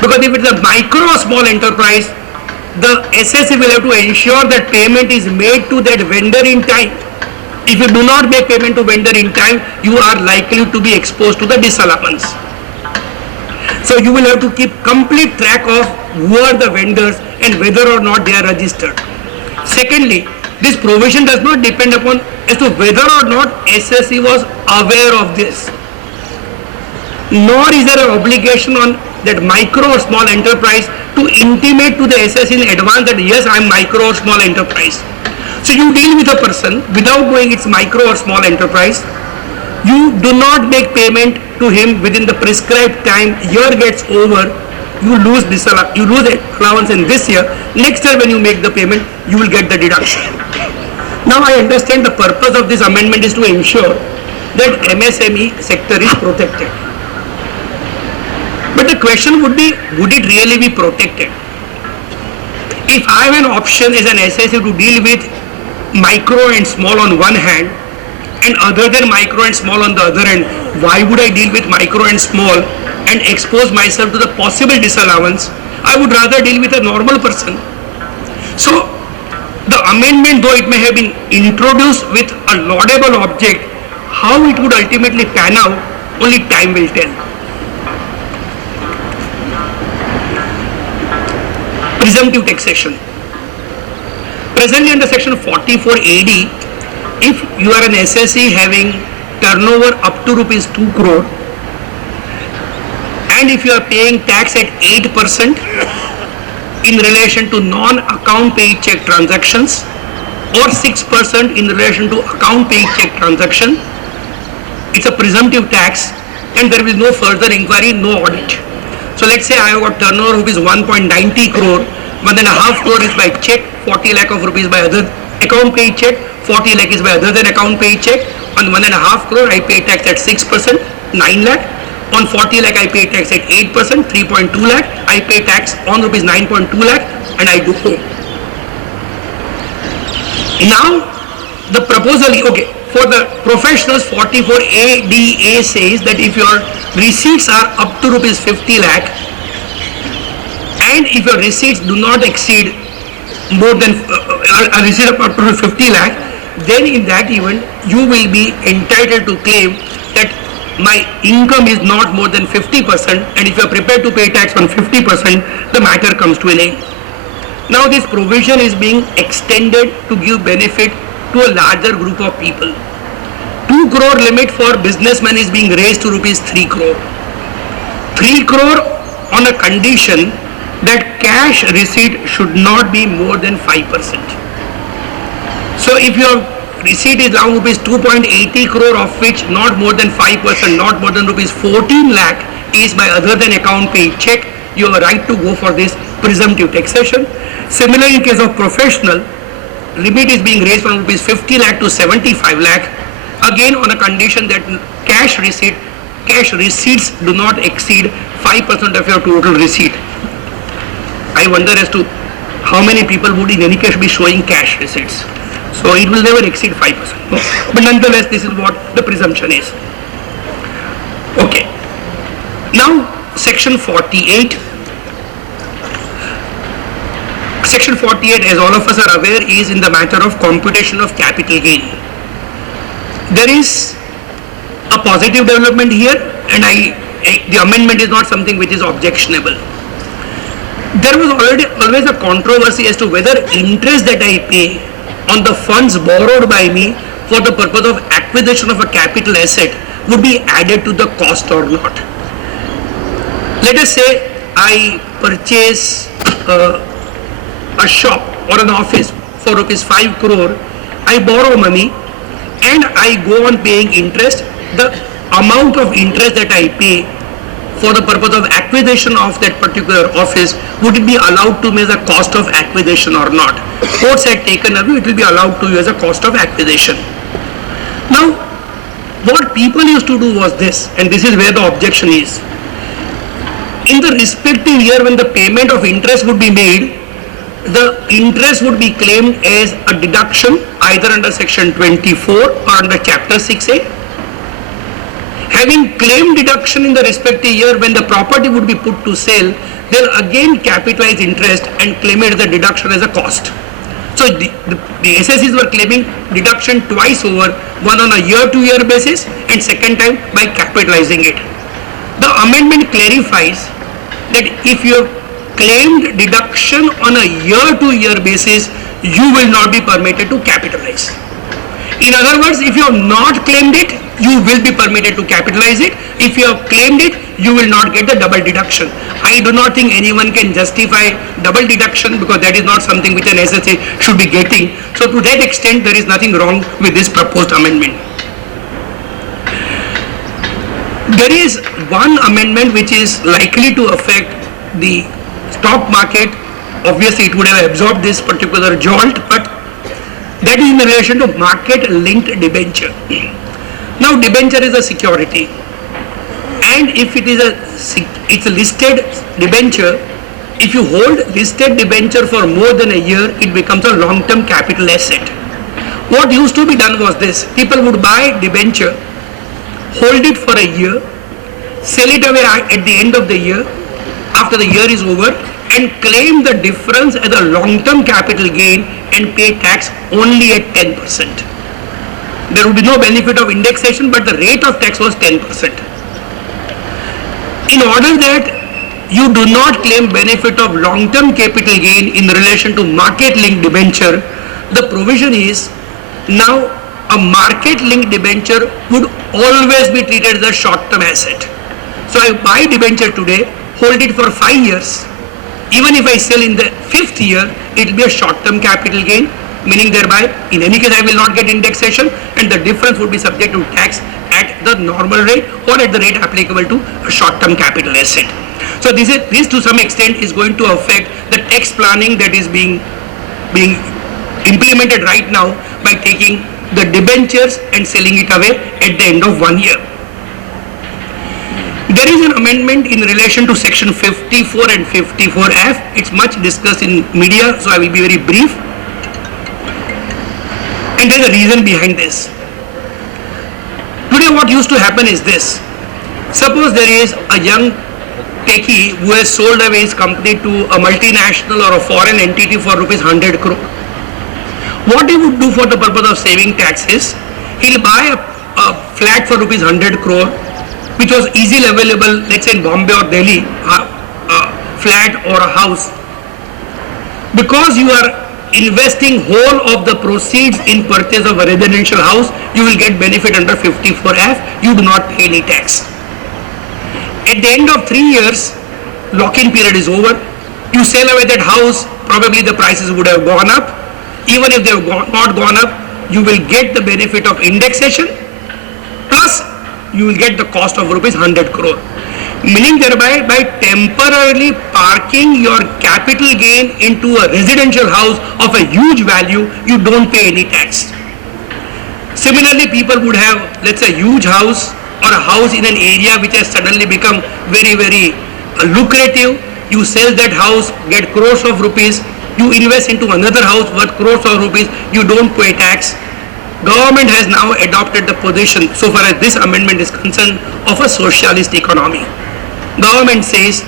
Because if it's a micro or small enterprise, the SSC will have to ensure that payment is made to that vendor in time. If you do not make payment to vendor in time, you are likely to be exposed to the disallowance. So you will have to keep complete track of who are the vendors and whether or not they are registered. Secondly, this provision does not depend upon as to whether or not SSC was aware of this. Nor is there an obligation on that micro or small enterprise to intimate to the SSC in advance that yes, I am micro or small enterprise. So you deal with a person without knowing it's micro or small enterprise. You do not make payment to him within the prescribed time. Year gets over, you lose allowance in this year. Next year when you make the payment, you will get the deduction. Now I understand the purpose of this amendment is to ensure that MSME sector is protected. But the question would be, would it really be protected? If I have an option as an SSC to deal with micro and small on one hand and other than micro and small on the other hand, why would I deal with micro and small and expose myself to the possible disallowance? I would rather deal with a normal person. So the amendment, though it may have been introduced with a laudable object, how it would ultimately pan out, only time will tell. Presumptive taxation. Presently under section 44 AD, if you are an SSC having turnover up to rupees 2 crore and if you are paying tax at 8% in relation to non-account paid check transactions or 6% in relation to account paid check transaction, it's a presumptive tax and there will be no further inquiry, no audit. So let's say I have got turnover rupees 1.90 crore, 1.5 crore is by check, 40 lakh of rupees by other account paid check, 40 lakh is by other than account paid check. On 1.5 crore, I pay tax at 6%, 9 lakh. On 40 lakh, I pay tax at 8%, 3.2 lakh. I pay tax on rupees 9.2 lakh and I go home. Now, the proposal, okay, for the professionals, 44 ADA says that if your receipts are up to rupees 50 lakh and if your receipts do not exceed more than a receipt of up to 50 lakh, then in that event you will be entitled to claim that my income is not more than 50%, and if you are prepared to pay tax on 50%, the matter comes to an end. Now this provision is being extended to give benefit to a larger group of people. 2 crore limit for businessmen is being raised to rupees 3 crore. 3 crore on a condition that cash receipt should not be more than 5%. So if your receipt is now rupees 2.80 crore, of which not more than 5%, not more than rupees 14 lakh is by other than account paid check, you have a right to go for this presumptive taxation. Similarly, in case of professional, limit is being raised from rupees 50 lakh to 75 lakh, again on a condition that cash receipts do not exceed 5% of your total receipt. I wonder as to how many people would in any case be showing cash receipts. So it will never exceed 5%. But nonetheless, this is what the presumption is. Okay. Now, section 48. Section 48, as all of us are aware, is in the matter of computation of capital gain. There is a positive development here, and the amendment is not something which is objectionable. There was always a controversy as to whether interest that I pay on the funds borrowed by me for the purpose of acquisition of a capital asset would be added to the cost or not. Let us say I purchase a shop or an office for rupees 5 crore, I borrow money and I go on paying interest. The amount of interest that I pay for the purpose of acquisition of that particular office, would it be allowed to me as a cost of acquisition or not? Courts had taken a view, it will be allowed to you as a cost of acquisition. Now, what people used to do was this, and this is where the objection is. In the respective year when the payment of interest would be made, the interest would be claimed as a deduction either under section 24 or under chapter 6A. Having claimed deduction in the respective year when the property would be put to sale, they'll again capitalize interest and claim it as a deduction as a cost. So the SSCs were claiming deduction twice over, one on a year-to-year basis and second time by capitalizing it. The amendment clarifies that if you have claimed deduction on a year-to-year basis, you will not be permitted to capitalize. In other words, if you have not claimed it, you will be permitted to capitalize it. If you have claimed it, you will not get the double deduction. I do not think anyone can justify double deduction because that is not something which an SSA should be getting. So to that extent, there is nothing wrong with this proposed amendment. There is one amendment which is likely to affect the stock market. Obviously, it would have absorbed this particular jolt, but that is in relation to market-linked debenture. Now, debenture is a security, and if it is it's a listed debenture, if you hold listed debenture for more than a year, it becomes a long-term capital asset. What used to be done was this: people would buy debenture, hold it for a year, sell it away at the end of the year, after the year is over, and claim the difference as a long-term capital gain and pay tax only at 10%. There would be no benefit of indexation, but the rate of tax was 10%. In order that you do not claim benefit of long-term capital gain in relation to market-linked debenture, the provision is now a market-linked debenture would always be treated as a short-term asset. So I buy debenture today, hold it for 5 years. Even if I sell in the 5th year, it will be a short-term capital gain, meaning thereby, in any case, I will not get indexation, and the difference would be subject to tax at the normal rate or at the rate applicable to a short-term capital asset. So this to some extent is going to affect the tax planning that is being implemented right now by taking the debentures and selling it away at the end of 1 year. There is an amendment in relation to section 54 and 54F. It's much discussed in media, so I will be very brief. And there is a reason behind this. Today what used to happen is this. Suppose there is a young techie who has sold away his company to a multinational or a foreign entity for rupees 100 crore. What he would do for the purpose of saving taxes, he'll buy a flat for rupees 100 crore, which was easily available, let's say in Bombay or Delhi, a flat or a house. Because you are investing whole of the proceeds in purchase of a residential house, you will get benefit under 54F, you do not pay any tax. At the end of 3 years, lock-in period is over, you sell away that house, probably the prices would have gone up. Even if they have not gone up, you will get the benefit of indexation, plus you will get the cost of rupees 100 crore. Meaning thereby, by temporarily parking your capital gain into a residential house of a huge value, you don't pay any tax. Similarly, people would have, let's say, a huge house or a house in an area which has suddenly become very, very lucrative. You sell that house, get crores of rupees, you invest into another house worth crores of rupees, you don't pay tax. Government has now adopted the position, so far as this amendment is concerned, of a socialist economy. Government says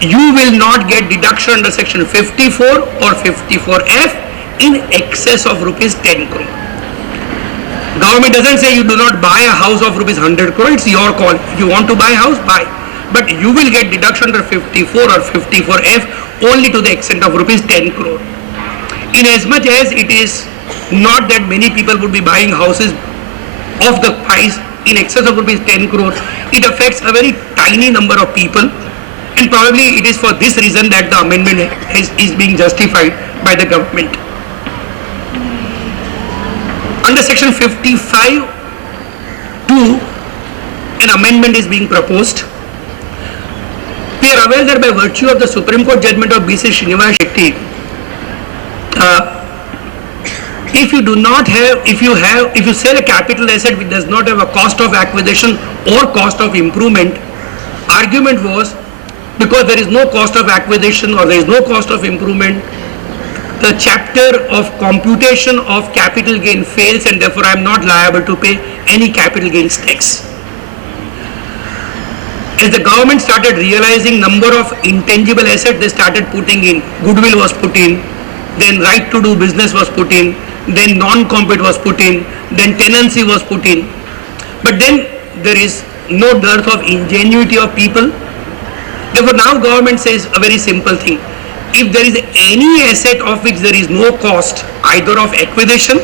you will not get deduction under section 54 or 54F in excess of rupees 10 crore. Government doesn't say you do not buy a house of rupees 100 crore, it's your call. If you want to buy a house, buy. But you will get deduction under 54 or 54F only to the extent of rupees 10 crore. In as much as it is not that many people would be buying houses of the price in excess of rupees 10 crore, it affects a very tiny number of people, and probably it is for this reason that the amendment is being justified by the government. Under section 55(2), an amendment is being proposed. We are aware that by virtue of the Supreme Court judgment of B.C. Srinivas Shetty, if you sell a capital asset which does not have a cost of acquisition or cost of improvement, argument was because there is no cost of acquisition or there is no cost of improvement, the chapter of computation of capital gain fails, and therefore I am not liable to pay any capital gains tax. As the government started realizing number of intangible assets, they started putting in, goodwill was put in, then right to do business was put in, then non-compete was put in, then tenancy was put in. But then there is no dearth of ingenuity of people. Therefore now government says a very simple thing. If there is any asset of which there is no cost, either of acquisition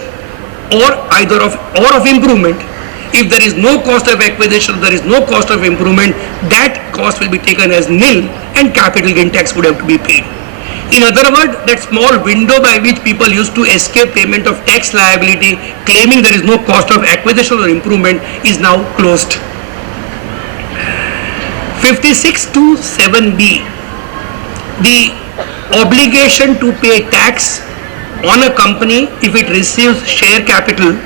or of improvement, if there is no cost of acquisition, there is no cost of improvement, that cost will be taken as nil and capital gain tax would have to be paid. In other words, that small window by which people used to escape payment of tax liability, claiming there is no cost of acquisition or improvement, is now closed. 56(2)(7)(b), the obligation to pay tax on a company if it receives share capital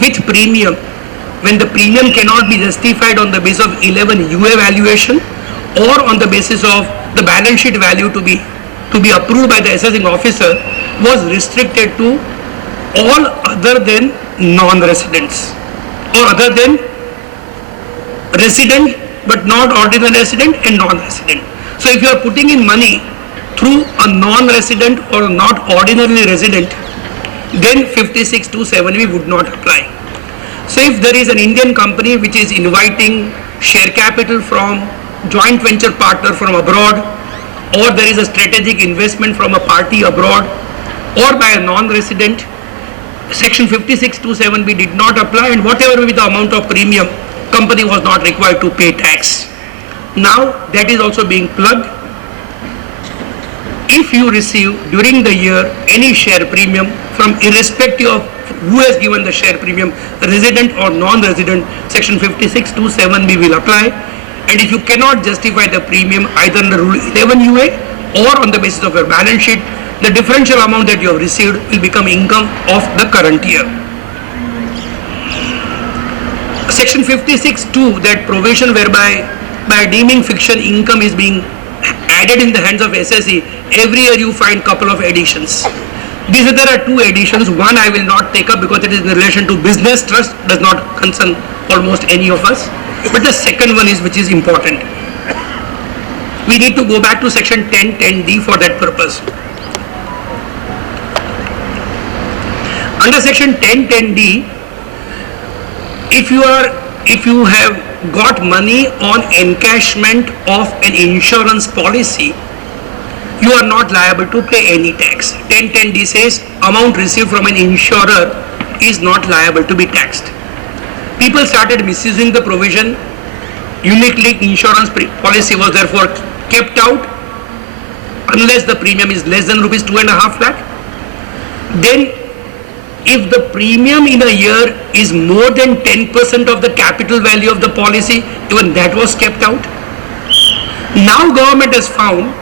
with premium, when the premium cannot be justified on the basis of 11 UA valuation or on the basis of the balance sheet value to be approved by the assessing officer, was restricted to all other than non-residents or other than resident but not ordinary resident and non-resident. So if you are putting in money through a non-resident or not ordinarily resident, then 56(2)(7)(b) would not apply. So if there is an Indian company which is inviting share capital from joint venture partner from abroad, or there is a strategic investment from a party abroad or by a non-resident, section 56(2)(7)(b) did not apply, and whatever be the amount of premium, company was not required to pay tax. Now that is also being plugged. If you receive during the year any share premium from irrespective of who has given the share premium, resident or non-resident, section 56(2)(7)(b) will apply. And if you cannot justify the premium either under rule 11 UA or on the basis of your balance sheet, the differential amount that you have received will become income of the current year. Section 56(2), that provision whereby by deeming fiction income is being added in the hands of SSE, every year you find couple of additions. There are two additions. One I will not take up because it is in relation to business trust, does not concern almost any of us. But the second one is which is important. We need to go back to section 1010D for that purpose. Under section 1010D, if you have got money on encashment of an insurance policy, you are not liable to pay any tax. 1010D says amount received from an insurer is not liable to be taxed. People started misusing the provision. Uniquely, insurance policy was therefore kept out unless the premium is less than rupees 2.5 lakh. Then if the premium in a year is more than 10% of the capital value of the policy, even that was kept out. Now government has found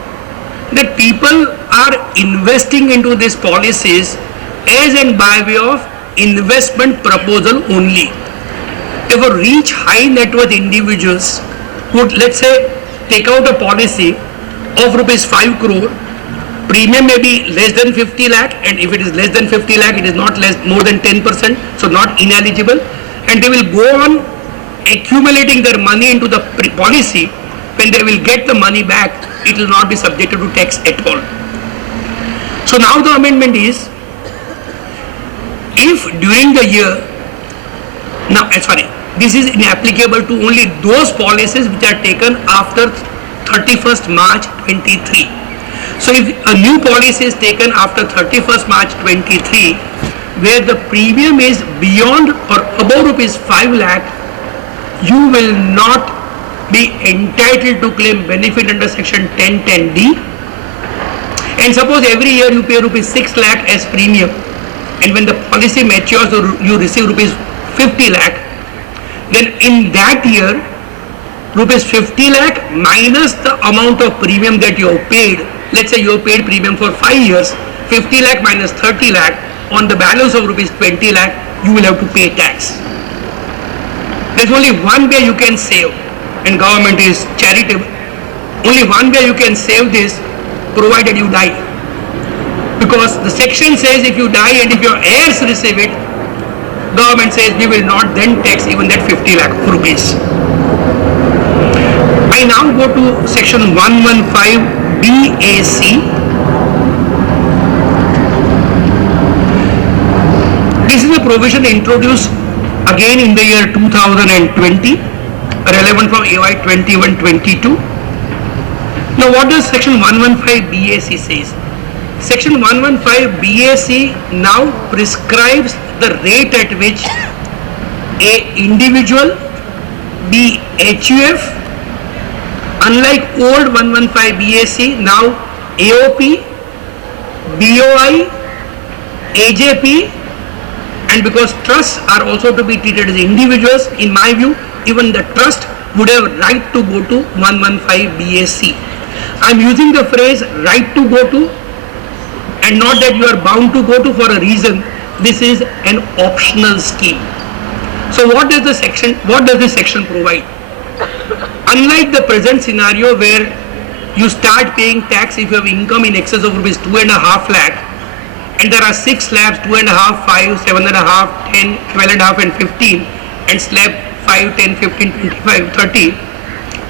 that people are investing into these policies as and by way of investment proposal only. Therefore, rich high net worth individuals would, let's say, take out a policy of rupees 5 crore, premium may be less than 50 lakh, and if it is less than 50 lakh, it is not more than 10%, so not ineligible, and they will go on accumulating their money into the policy. When they will get the money back, it will not be subjected to tax at all. So now the amendment is, if during the year, this is inapplicable to only those policies which are taken after 31st March 23. So if a new policy is taken after 31st March 23, where the premium is beyond or above rupees 5 lakh, you will not be entitled to claim benefit under section 1010D. And suppose every year you pay rupees 6 lakh as premium, and when the policy matures you receive rupees 50 lakh, then in that year rupees 50 lakh minus the amount of premium that you have paid. Let's say you have paid premium for 5 years, 50 lakh minus 30 lakh, on the balance of rupees 20 lakh, you will have to pay tax. There's only one way you can save, and government is charitable. Only one way you can save this, provided you die. Because the section says if you die and if your heirs receive it, government says we will not then tax even that 50 lakh rupees. I now go to section 115 BAC. This is a provision introduced again in the year 2020, relevant from AY 21-22. Now what does section 115 BAC says? Section 115 BAC now prescribes the rate at which a individual, be HUF, unlike old 115 BAC, now AOP, BOI, AJP, and because trusts are also to be treated as individuals, in my view, even the trust would have right to go to 115 BAC. I am using the phrase right to go to, and not that you are bound to go to for a reason. This is an optional scheme. So what does this section provide? Unlike the present scenario where you start paying tax if you have income in excess of rupees 2.5 lakh, and there are 6 slabs, 2.5, 5, 7.5, 10, 12.5 and 15, and slab 5, 10, 15, 25, 30.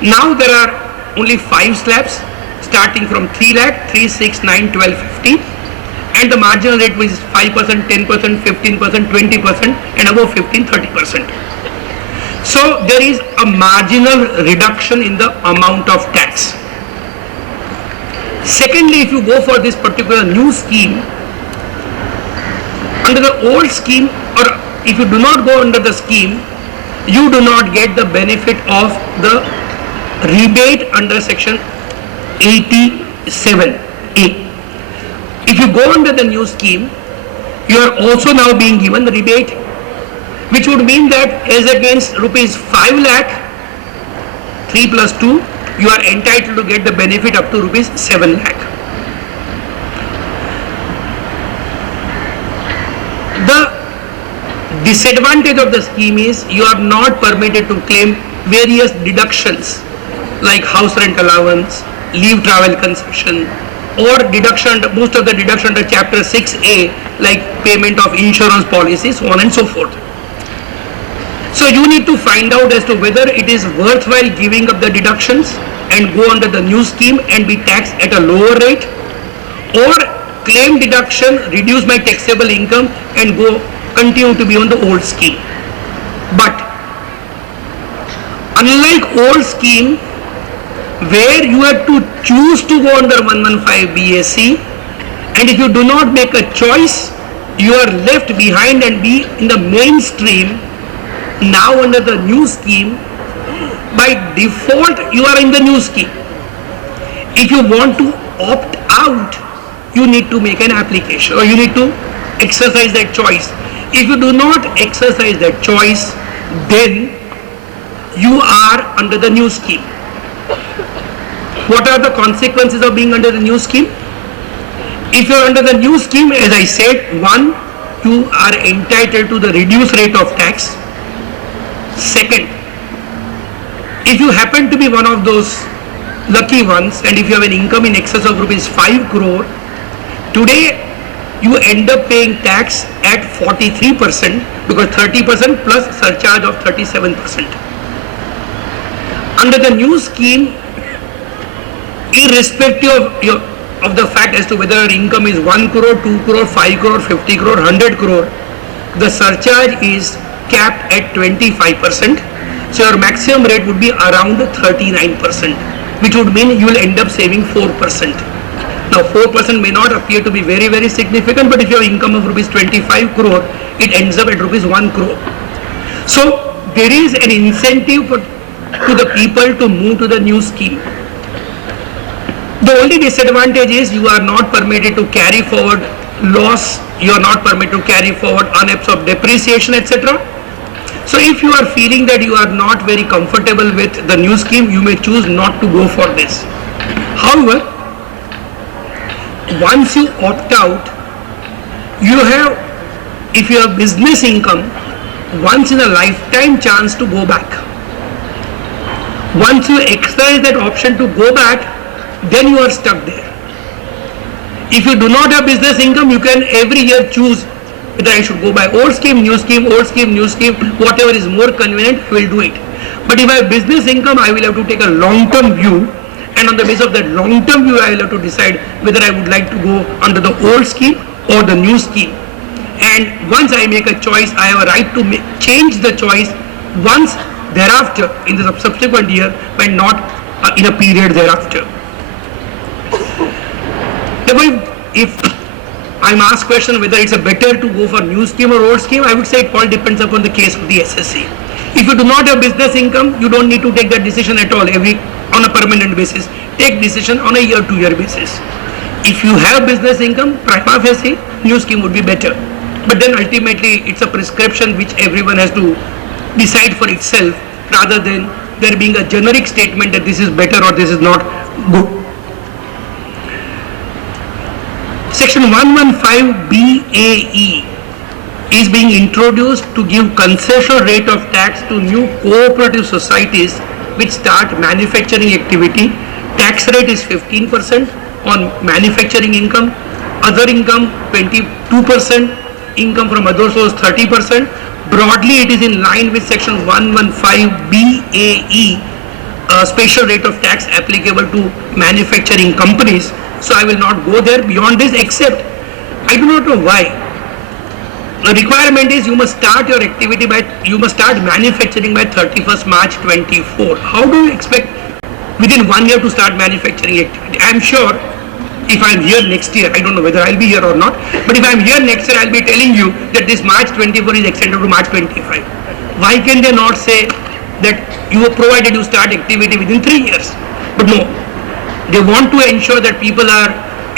Now there are only 5 slabs starting from 3 lakh, 3, 6, 9, 12, 15, and the marginal rate is 5%, 10%, 15%, 20%, and above 15, 30%. So there is a marginal reduction in the amount of tax. Secondly, if you go for this particular new scheme, under the old scheme, or if you do not go under the scheme, you do not get the benefit of the rebate under section 87A. If you go under the new scheme, you are also now being given the rebate, which would mean that as against rupees 5 lakh, 3 plus 2, you are entitled to get the benefit up to rupees 7 lakh. Disadvantage of the scheme is you are not permitted to claim various deductions like house rent allowance, leave travel concession, or deduction, most of the deduction under chapter 6A like payment of insurance policies, so on and so forth. So you need to find out as to whether it is worthwhile giving up the deductions and go under the new scheme and be taxed at a lower rate, or claim deduction, reduce my taxable income and continue to be on the old scheme. But unlike old scheme where you have to choose to go under 115 BAC, and if you do not make a choice, you are left behind and be in the mainstream. Now under the new scheme, by default you are in the new scheme. If you want to opt out, you need to make an application or you need to exercise that choice. If you do not exercise that choice, then you are under the new scheme. What are the consequences of being under the new scheme? If you are under the new scheme, as I said, one, you are entitled to the reduced rate of tax. Second, if you happen to be one of those lucky ones and if you have an income in excess of rupees 5 crore, today you end up paying tax at 43% because 30% plus surcharge of 37%. Under the new scheme, irrespective of the fact as to whether your income is 1 crore, 2 crore, 5 crore, 50 crore, 100 crore, the surcharge is capped at 25%. So your maximum rate would be around 39%, which would mean you will end up saving 4%. Now 4% may not appear to be very, very significant, but if you have income of rupees 25 crore, it ends up at rupees 1 crore. So there is an incentive to the people to move to the new scheme. The only disadvantage is you are not permitted to carry forward loss, you are not permitted to carry forward unabsorbed depreciation, etc. So if you are feeling that you are not very comfortable with the new scheme, you may choose not to go for this. However, once you opt out, you have, if you have business income, once in a lifetime chance to go back. Once you exercise that option to go back, then you are stuck there. If you do not have business income, you can every year choose whether I should go by old scheme, new scheme, old scheme, new scheme, whatever is more convenient, I will do it. But if I have business income, I will have to take a long-term view, and on the basis of that long-term view, I will have to decide whether I would like to go under the old scheme or the new scheme. And once I make a choice, I have a right to change the choice once thereafter in the subsequent year, but not in a period thereafter. If I'm asked question whether it's better to go for new scheme or old scheme, I would say it all depends upon the case of the SSC. If you do not have business income, you don't need to take that decision at all on a permanent basis. Take decision on a year-to-year basis. If you have business income, prima facie, new scheme would be better. But then ultimately it's a prescription which everyone has to decide for itself, rather than there being a generic statement that this is better or this is not good. Section 115 BAE is being introduced to give concession rate of tax to new cooperative societies which start manufacturing activity. Tax rate is 15% on manufacturing income, other income 22%, income from other source 30%. Broadly, it is in line with section 115 BAE, special rate of tax applicable to manufacturing companies. So I will not go there beyond this, except I do not know why. The requirement is you must start your activity you must start manufacturing by 31st March 24. How do you expect within 1 year to start manufacturing activity? I am sure if I am here next year, I don't know whether I will be here or not, but if I am here next year, I will be telling you that this March 24 is extended to March 25. Why can they not say that you have provided you start activity within 3 years? But no, they want to ensure that people are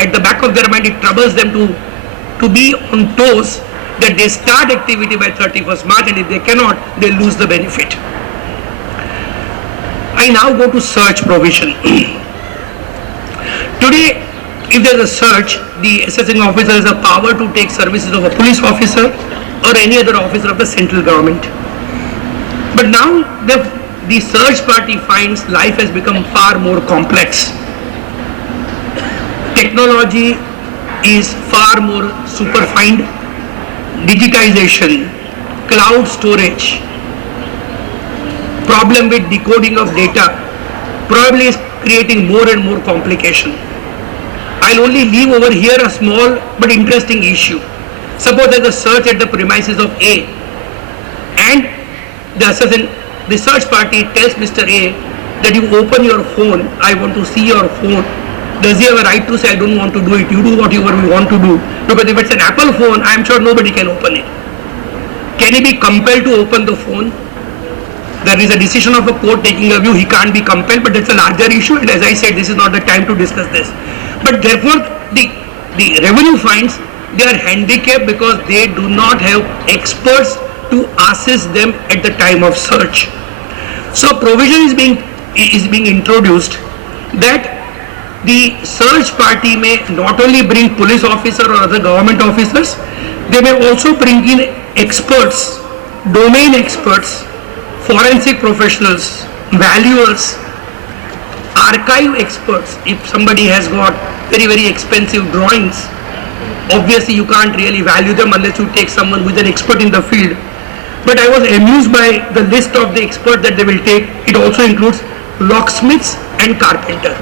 at the back of their mind, it troubles them to be on toes, that they start activity by 31st March, and if they cannot, they lose the benefit. I now go to search provision. Today, if there is a search, the assessing officer has a power to take services of a police officer, or any other officer of the central government. But now the search party finds life has become far more complex. Technology is far more superfined. Digitization, cloud storage, problem with decoding of data probably is creating more and more complication. I'll only leave over here a small but interesting issue. Suppose there's a search at the premises of A, and the search party tells Mr. A that you open your phone, I want to see your phone. Does he have a right to say, I don't want to do it, you do whatever you want to do? Because if it's an Apple phone, I'm sure nobody can open it. Can he be compelled to open the phone? There is a decision of a court taking a view, he can't be compelled, but that's a larger issue, and as I said, this is not the time to discuss this. But therefore, the revenue finds, they are handicapped because they do not have experts to assist them at the time of search. So provision is being introduced that the search party may not only bring police officer or other government officers, they may also bring in experts, domain experts, forensic professionals, valuers, archive experts. If somebody has got very, very expensive drawings, obviously you can't really value them unless you take someone who is an expert in the field. But I was amused by the list of the experts that they will take. It also includes locksmiths and carpenter.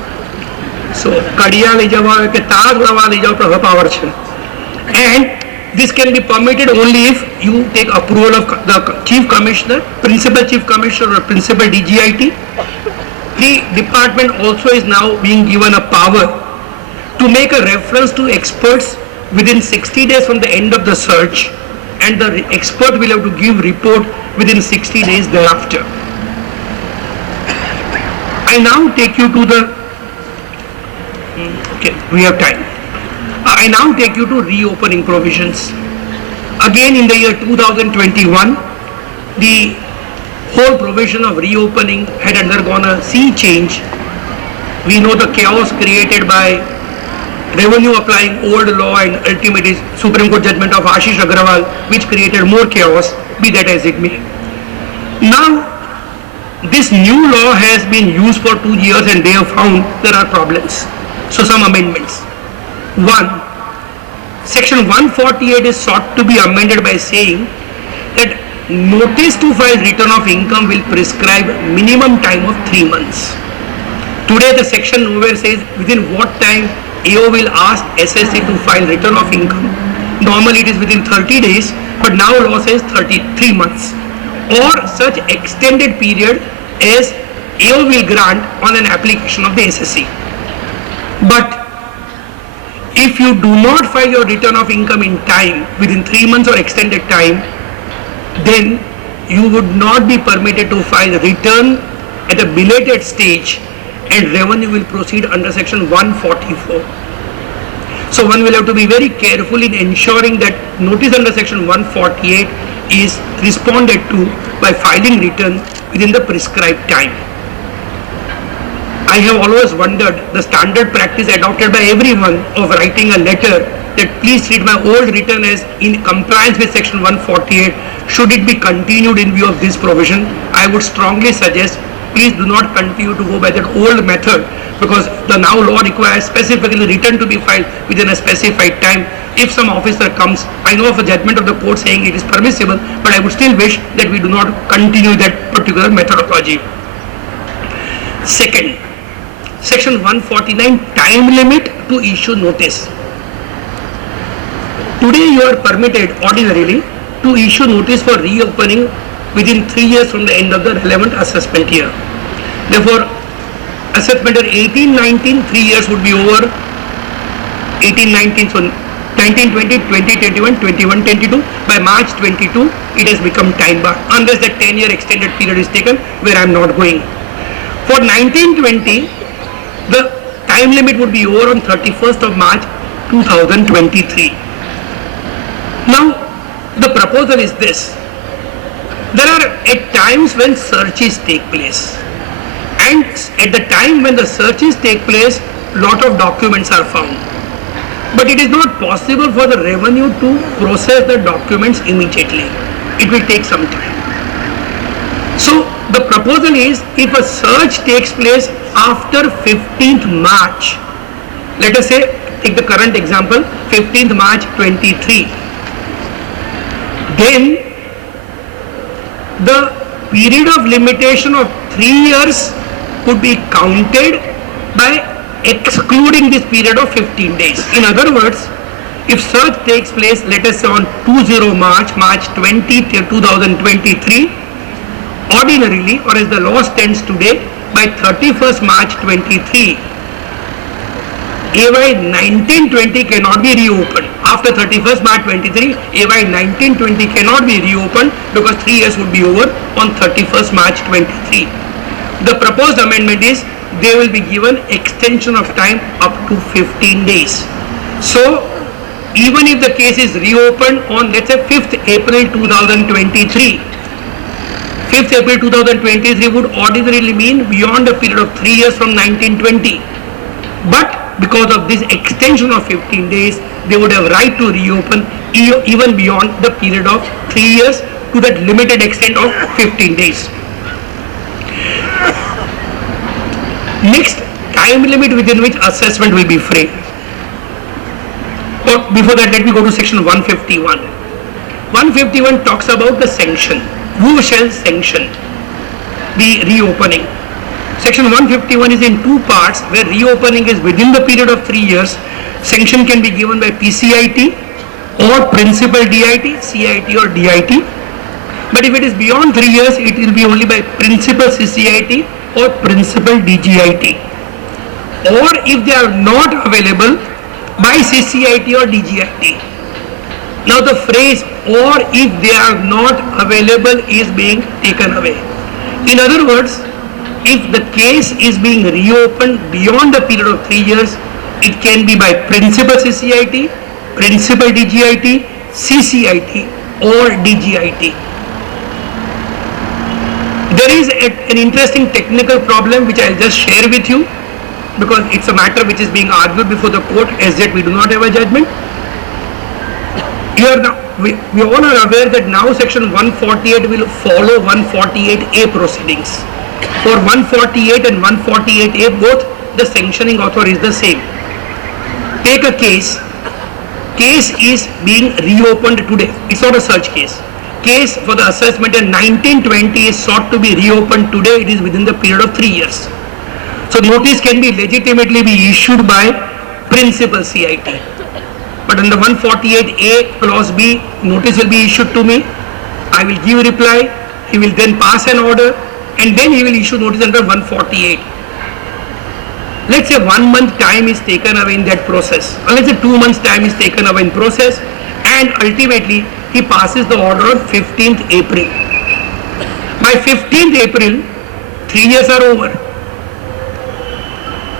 So, kadiya le jawa ke taag lawa le jawa prabha power chhe. And this can be permitted only if you take approval of the chief commissioner, principal chief commissioner or principal DGIT. The department also is now being given a power to make a reference to experts within 60 days from the end of the search, and the expert will have to give report within 60 days thereafter. I now take you to the, okay, we have time. I now take you to reopening provisions. Again in the year 2021, the whole provision of reopening had undergone a sea change. We know the chaos created by revenue applying old law and ultimately Supreme Court judgment of Ashish Agrawal, which created more chaos, be that as it may. Now, this new law has been used for 2 years and they have found there are problems. So some amendments. One, section 148 is sought to be amended by saying that notice to file return of income will prescribe minimum time of 3 months. Today the section nowhere says within what time AO will ask SSC to file return of income. Normally it is within 30 days, but now law says 3 months. Or such extended period as AO will grant on an application of the SSC. But if you do not file your return of income in time, within 3 months or extended time, then you would not be permitted to file return at a belated stage, and revenue will proceed under section 144. So one will have to be very careful in ensuring that notice under section 148 is responded to by filing return within the prescribed time. I have always wondered the standard practice adopted by everyone of writing a letter that please treat my old return as in compliance with section 148. Should it be continued in view of this provision? I would strongly suggest please do not continue to go by that old method, because the now law requires specifically return to be filed within a specified time. If some officer comes, I know of a judgment of the court saying it is permissible, but I would still wish that we do not continue that particular methodology. Second, section 149, time limit to issue notice. Today you are permitted ordinarily to issue notice for reopening within 3 years from the end of the relevant assessment year. Therefore, assessment year 18-19, 3 years would be over. 18-19, so 19-20, 20-21, 21-22. By March 22, it has become time bar, unless that 10-year extended period is taken, where I am not going. For 19-20, the time limit would be over on 31st of March 2023. Now, the proposal is this. There are at times when searches take place, and at the time when the searches take place, lot of documents are found. But it is not possible for the revenue to process the documents immediately. It will take some time. So the proposal is, if a search takes place after 15th March, let us say, take the current example, 15th March 23, then the period of limitation of 3 years could be counted by excluding this period of 15 days. In other words, if search takes place, let us say on 20 March 20th, 2023, ordinarily, or as the law stands today, by 31st March 23, AY 1920 cannot be reopened. After 31st March 23, AY 1920 cannot be reopened because 3 years would be over on 31st March 23. The proposed amendment is, they will be given extension of time up to 15 days. So, even if the case is reopened on, let's say, 5th April 2023, 5th April 2023 would ordinarily mean beyond a period of 3 years from 1920. But because of this extension of 15 days, they would have right to reopen even beyond the period of 3 years to that limited extent of 15 days. Next, time limit within which assessment will be framed. Or before that, let me go to section 151. 151 talks about the sanction. Who shall sanction the reopening? Section 151 is in two parts, where reopening is within the period of 3 years. Sanction can be given by PCIT or principal DIT, CIT or DIT. But if it is beyond 3 years, it will be only by principal CCIT or principal DGIT. Or if they are not available, by CCIT or DGIT. Now the phrase "or if they are not available" is being taken away. In other words, if the case is being reopened beyond the period of 3 years, it can be by principal CCIT, principal DGIT, CCIT or DGIT. There is an interesting technical problem which I will just share with you, because it's a matter which is being argued before the court, as yet we do not have a judgment. Here now, we all are aware that now section 148 will follow 148A proceedings. For 148 and 148A, both the sanctioning author is the same. Take a case is being reopened today. It's not a search case. Case for the assessment in 1920 is sought to be reopened today. It is within the period of 3 years. So notice can be legitimately be issued by principal CIT. But under 148A clause B, notice will be issued to me. I will give reply. He will then pass an order, and then he will issue notice under 148. Let's say 1 month time is taken away in that process, or let's say 2 months time is taken away in process, and ultimately he passes the order on 15th April. By 15th April, 3 years are over.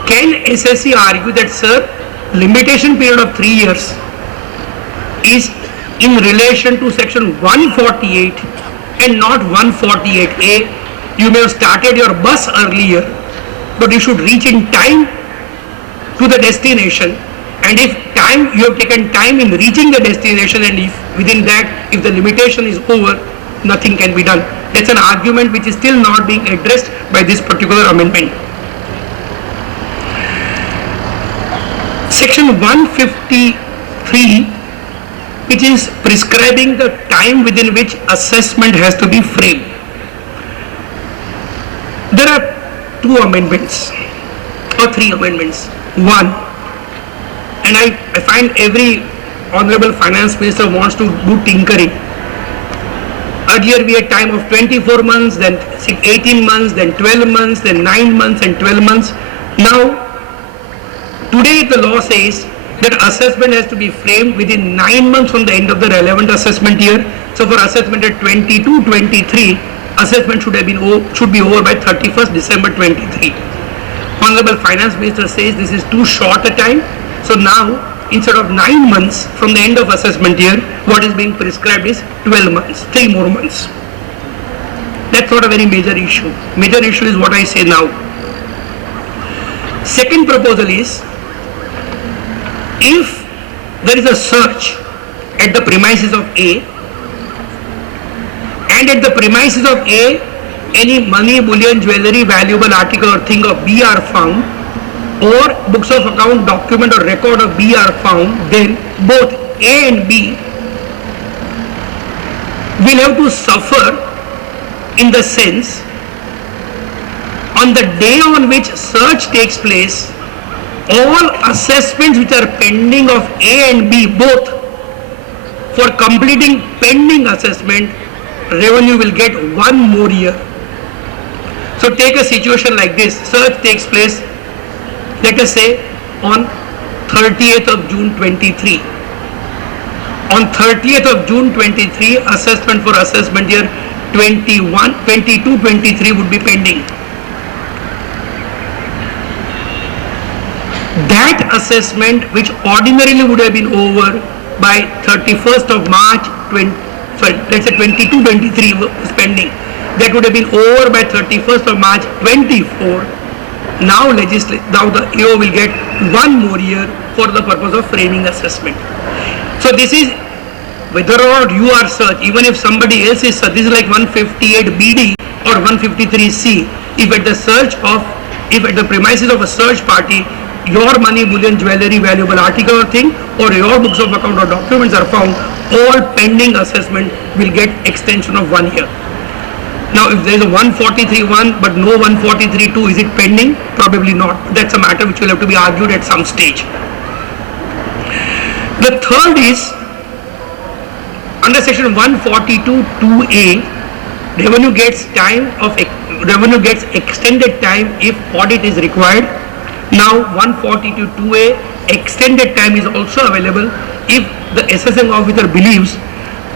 Can SSC argue that, sir, limitation period of 3 years is in relation to section 148 and not 148A? You may have started your bus earlier, but you should reach in time to the destination, and if you have taken time in reaching the destination, and if within that, if the limitation is over, nothing can be done. That's an argument which is still not being addressed by this particular amendment. Section 153, which is prescribing the time within which assessment has to be framed. There are 2 amendments or 3 amendments. One, and I find every honorable finance minister wants to do tinkering. Earlier we had time of 24 months, then 18 months, then 12 months, then 9 months and 12 months. Now, today the law says that assessment has to be framed within 9 months from the end of the relevant assessment year. So for assessment at 22-23, assessment should be over by 31st December 23. Honorable Finance Minister says this is too short a time. So now, instead of 9 months from the end of assessment year, what is being prescribed is 12 months, 3 more months. That's not a very major issue. Major issue is what I say now. Second proposal is, if there is a search at the premises of A, and at the premises of A, any money, bullion, jewelry, valuable article or thing of B are found, or books of account, document or record of B are found, then both A and B will have to suffer in the sense, on the day on which search takes place, all assessments which are pending of A and B both, for completing pending assessment, revenue will get 1 more year. So take a situation like this, search takes place, let us say on 30th of June 23. On 30th of June 23, assessment for assessment year 21, 22, 23 would be pending. That assessment, which ordinarily would have been over by 31st of March, let's say 22, 23 was pending. That would have been over by 31st of March 24. Now the AO will get 1 more year for the purpose of framing assessment. So this is whether or not you are searched, even if somebody else is searched, this is like 158 BD or 153 C. If at the premises of a search party, your money, bullion, jewelry, valuable article or thing, or your books of account or documents are found, all pending assessment will get extension of 1 year. Now, if there is a 143.1 but no 143.2, is it pending? Probably not. That's a matter which will have to be argued at some stage. The third is, under section 142.2a, revenue gets extended time if audit is required. Now 142.2a, extended time is also available if the assessing officer believes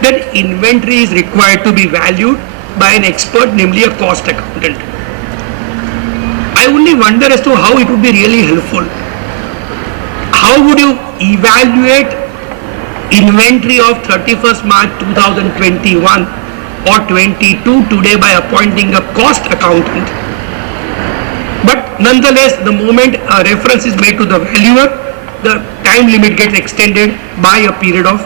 that inventory is required to be valued by an expert, namely a cost accountant. I only wonder as to how it would be really helpful. How would you evaluate inventory of 31st March 2021 or 22 today by appointing a cost accountant? But nonetheless, the moment a reference is made to the valuer, the time limit gets extended by a period of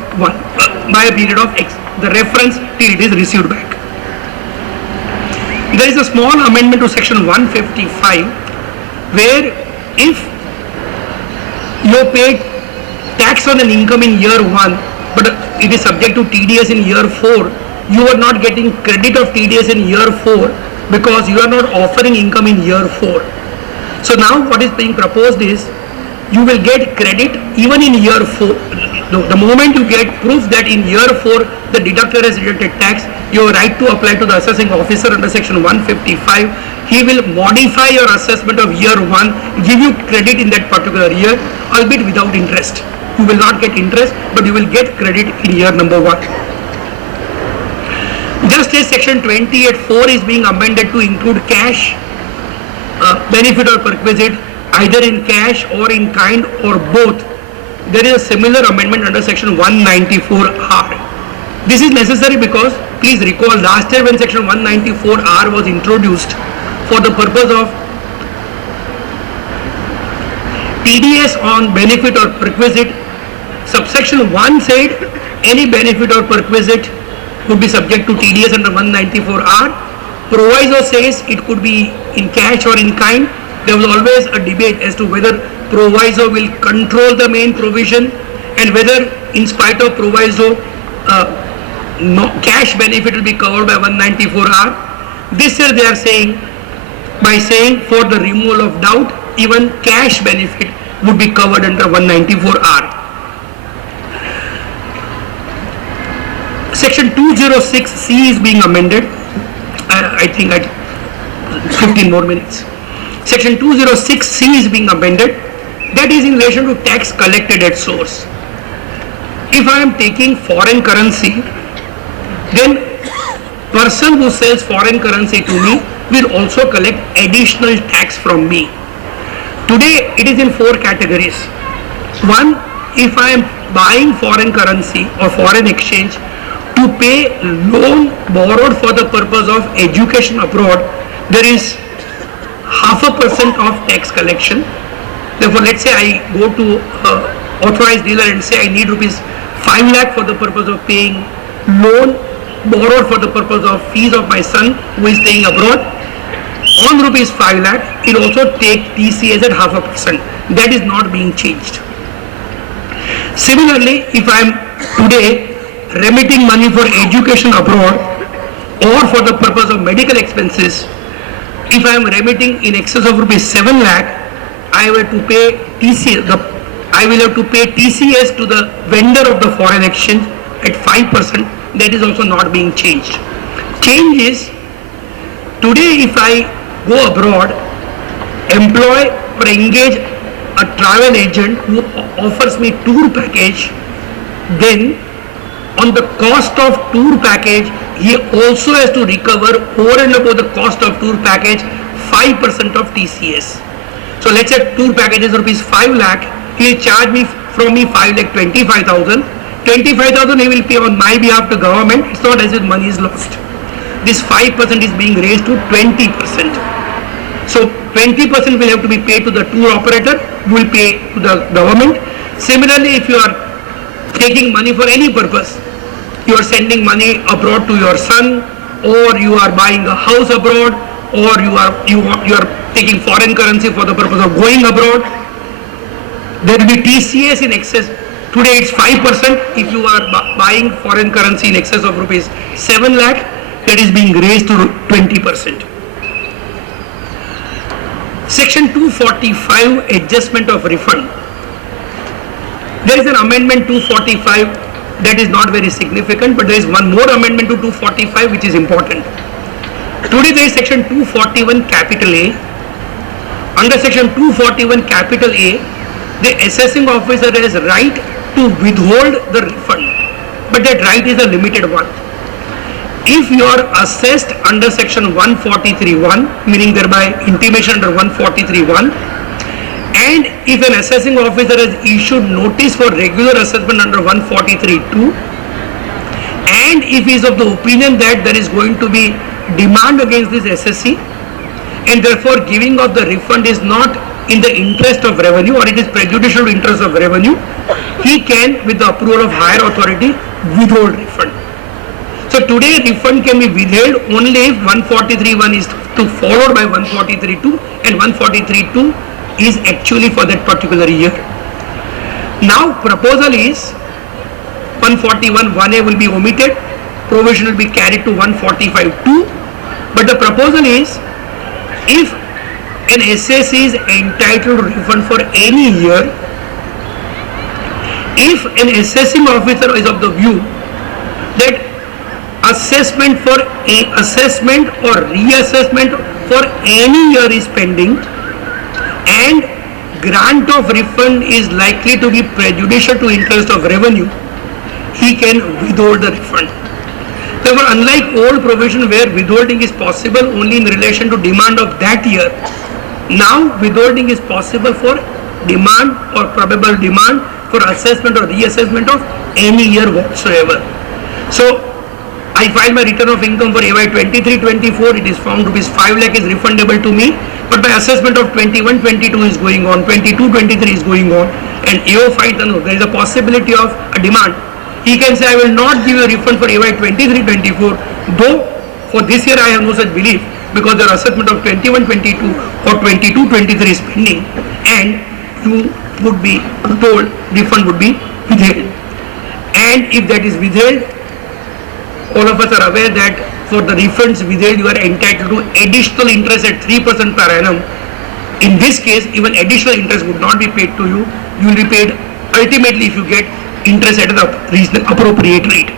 the reference till it is received back. There is a small amendment to section 155 where if you paid tax on an income in year 1 but it is subject to TDS in year 4, you are not getting credit of TDS in year 4 because you are not offering income in year 4. So now what is being proposed is you will get credit even in year 4. The moment you get proof that in year 4 the deductor has deducted tax, you have right to apply to the assessing officer under section 155. He will modify your assessment of year 1, give you credit in that particular year, albeit without interest. You will not get interest, but you will get credit in year number 1. Just as section 28.4 is being amended to include cash, benefit or perquisite, either in cash or in kind or both, there is a similar amendment under section 194R. This is necessary because, please recall, last year when section 194R was introduced for the purpose of TDS on benefit or perquisite, subsection 1 said any benefit or perquisite would be subject to TDS under 194R. Proviso says it could be in cash or in kind. There was always a debate as to whether proviso will control the main provision and whether in spite of proviso cash benefit will be covered by 194R. This year they are saying, by saying for the removal of doubt, even cash benefit would be covered under 194R. Section 206C is being amended. I think at 15 more minutes. Section 206C is being amended. That is in relation to tax collected at source. If I am taking foreign currency, then person who sells foreign currency to me will also collect additional tax from me. Today it is in 4 categories. 1, if I am buying foreign currency or foreign exchange to pay loan borrowed for the purpose of education abroad, there is 0.5% of tax collection. Therefore, let's say I go to authorized dealer and say I need rupees 5 lakh for the purpose of paying loan borrowed for the purpose of fees of my son who is staying abroad, on rupees 5 lakh, it also take TCS at 0.5%. That is not being changed. Similarly, if I am today remitting money for education abroad or for the purpose of medical expenses, if I am remitting in excess of rupees 7 lakh, I will have to pay TCS. I will have to pay TCS to the vendor of the foreign exchange at 5%. That is also not being changed. Change is, today if I go abroad, employ or engage a travel agent who offers me tour package, then on the cost of tour package, he also has to recover over and above the cost of tour package 5% of TCS. So let's say tour package is rupees 5 lakh, he will charge me from me 5 lakh 25,000. 25,000 he will pay on my behalf to government. It's not as if money is lost. This 5% is being raised to 20%. So 20% will have to be paid to the tour operator, who will pay to the government. Similarly, if you are taking money for any purpose, you are sending money abroad to your son, or you are buying a house abroad, or you are taking foreign currency for the purpose of going abroad, there will be TCS in excess. Today it's 5%. If you are buying foreign currency in excess of rupees 7 lakh, that is being raised to 20%. Section 245, adjustment of refund. There is an amendment 245 that is not very significant, but there is one more amendment to 245 which is important. Today there is section 241 capital A. Under section 241 capital A, the assessing officer has right to withhold the refund, but that right is a limited one. If you are assessed under section 143.1, meaning thereby intimation under 143.1, and if an assessing officer has issued notice for regular assessment under 143.2, and if he is of the opinion that there is going to be demand against this SSC, and therefore giving of the refund is not in the interest of revenue, or it is prejudicial to interest of revenue, he can, with the approval of higher authority, withhold refund. So today refund can be withheld only if 143.1 is followed by 143.2, and 143.2 is actually for that particular year. Now proposal is 141.1a will be omitted, provision will be carried to 145.2, but the proposal is, if an SS is entitled to refund for any year, if an assessing officer is of the view that assessment or reassessment for any year is pending and grant of refund is likely to be prejudicial to interest of revenue, he can withhold the refund. Therefore, unlike old provision where withholding is possible only in relation to demand of that year, now withholding is possible for demand or probable demand for assessment or reassessment of any year whatsoever. So I filed my return of income for AY 23-24, it is found rupees 5 lakh is refundable to me, but my assessment of 21-22 is going on, 22-23 is going on, and AO finds there is a possibility of a demand. He can say, I will not give you a refund for AY 23-24, though for this year I have no such belief, because your assessment of 21-22 or 22-23 is pending, and you would be told refund would be withheld. And if that is withheld, all of us are aware that for the refunds withheld, you are entitled to additional interest at 3% per annum. In this case, even additional interest would not be paid to you. You will be paid ultimately if you get interest at the appropriate rate.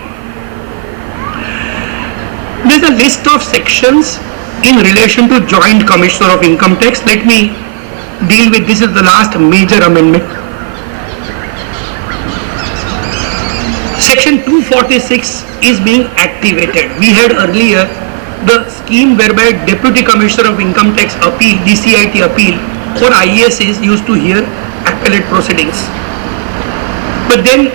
There is a list of sections in relation to Joint Commissioner of Income Tax. Let me deal with this. Is the last major amendment. Section 246 is being activated. We had earlier the scheme whereby Deputy Commissioner of Income Tax appeal, DCIT appeal, or IASs used to hear appellate proceedings. But then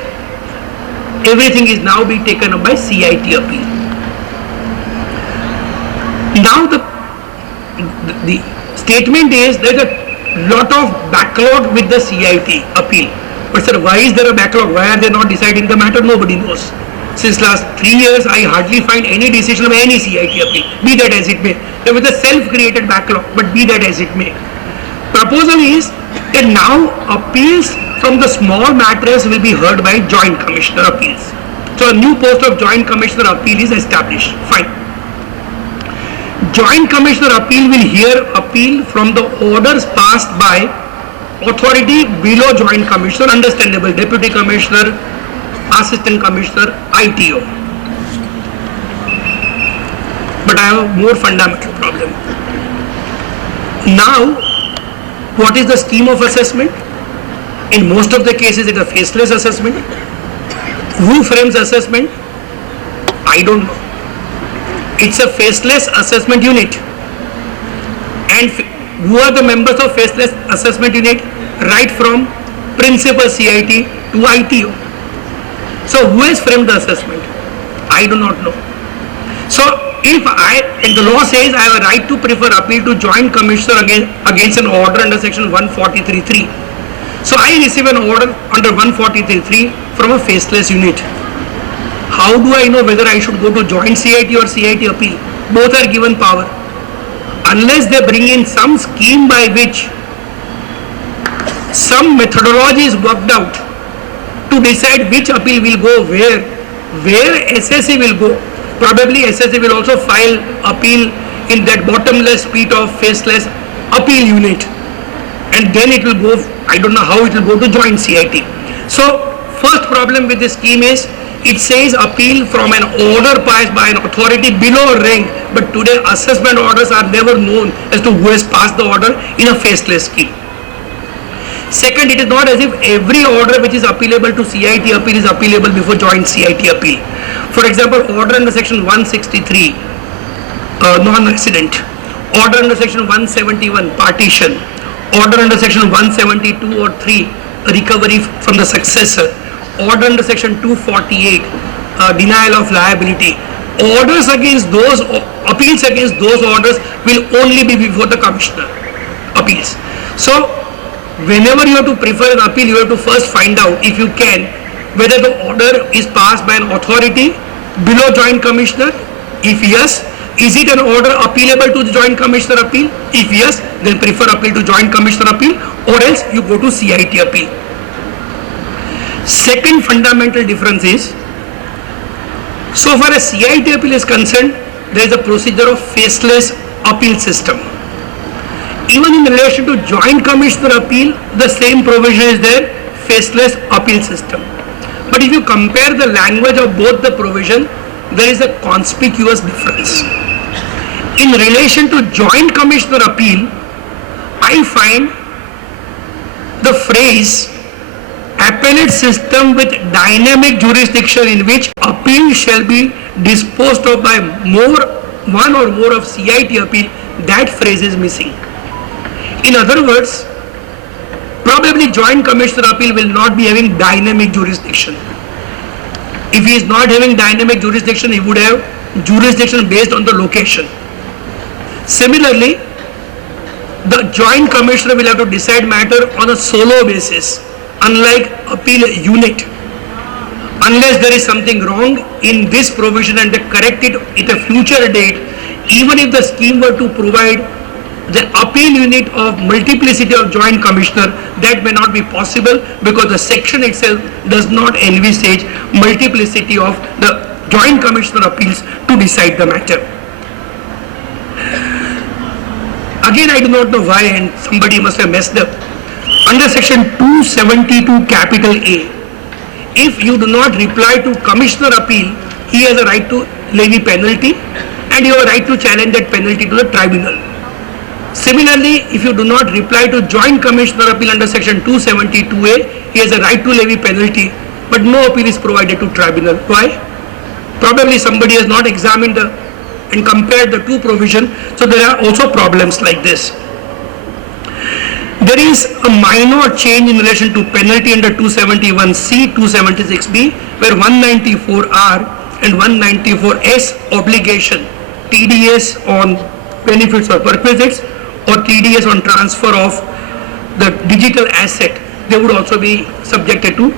everything is now being taken up by CIT appeal. Now the statement is there's a lot of backlog with the CIT appeal. But sir, why is there a backlog? Why are they not deciding the matter? Nobody knows. Since last 3 years, I hardly find any decision of any CIT appeal, be that as it may. There was a self-created backlog, but be that as it may. Proposal is that now appeals from the small matters will be heard by Joint Commissioner Appeals. So a new post of Joint Commissioner Appeal is established. Fine. Joint Commissioner Appeal will hear appeal from the orders passed by authority below Joint Commissioner, understandable, Deputy Commissioner, Assistant Commissioner, ITO. But I have a more fundamental problem. Now, what is the scheme of assessment? In most of the cases, it's a faceless assessment. Who frames assessment? I don't know. It's a faceless assessment unit. And who are the members of faceless assessment unit? Right from principal CIT to ITO. So who has framed the assessment? I do not know. So if the law says I have a right to prefer appeal to Joint Commissioner against an order under section 143(3). So I receive an order under 143(3) from a faceless unit. How do I know whether I should go to Joint CIT or CIT appeal? Both are given power. Unless they bring in some scheme by which some methodology is worked out to decide which appeal will go where SSC will go. Probably SSC will also file appeal in that bottomless pit of faceless appeal unit. And then it will go, I don't know how it will go to Joint CIT. So first problem with this scheme is, it says appeal from an order passed by an authority below rank, but today assessment orders are never known as to who has passed the order in a faceless scheme. Second, it is not as if every order which is appealable to CIT appeal is appealable before Joint CIT appeal. For example, order under section 163, non-resident, order under section 171, partition, order under section 172 or 3, recovery from the successor, order under section 248, denial of liability. Orders against those, appeals against those orders will only be before the Commissioner appeals. So whenever you have to prefer an appeal, you have to first find out, if you can, whether the order is passed by an authority below Joint Commissioner. If yes, is it an order appealable to the Joint Commissioner appeal? If yes, then prefer appeal to Joint Commissioner appeal, or else you go to CIT appeal. Second fundamental difference is, so far as CIT appeal is concerned, there is a procedure of faceless appeal system. Even in relation to Joint Commissioner appeal, the same provision is there, faceless appeal system. But if you compare the language of both the provision, there is a conspicuous difference. In relation to Joint Commissioner appeal, I find the phrase appellate system with dynamic jurisdiction in which appeal shall be disposed of by one or more of CIT appeal, that phrase is missing. In other words, probably Joint Commissioner appeal will not be having dynamic jurisdiction. If he is not having dynamic jurisdiction, he would have jurisdiction based on the location. Similarly, the Joint Commissioner will have to decide matter on a solo basis, unlike appeal unit. Unless there is something wrong in this provision and they correct it at a future date, even if the scheme were to provide the appeal unit of multiplicity of Joint Commissioner, that may not be possible because the section itself does not envisage multiplicity of the Joint Commissioner appeals to decide the matter. Again, I do not know why, and somebody must have messed up. Under section 272 capital A, if you do not reply to Commissioner appeal, he has a right to levy penalty and you have a right to challenge that penalty to the tribunal. Similarly, if you do not reply to Joint Commissioner appeal under section 272A, he has a right to levy penalty, but no appeal is provided to tribunal. Why? Probably somebody has not examined and compared the two provisions, so there are also problems like this. There is a minor change in relation to penalty under 271C, 276B, where 194R and 194S obligation, TDS on benefits or perquisites, or TDS on transfer of the digital asset, they would also be subjected to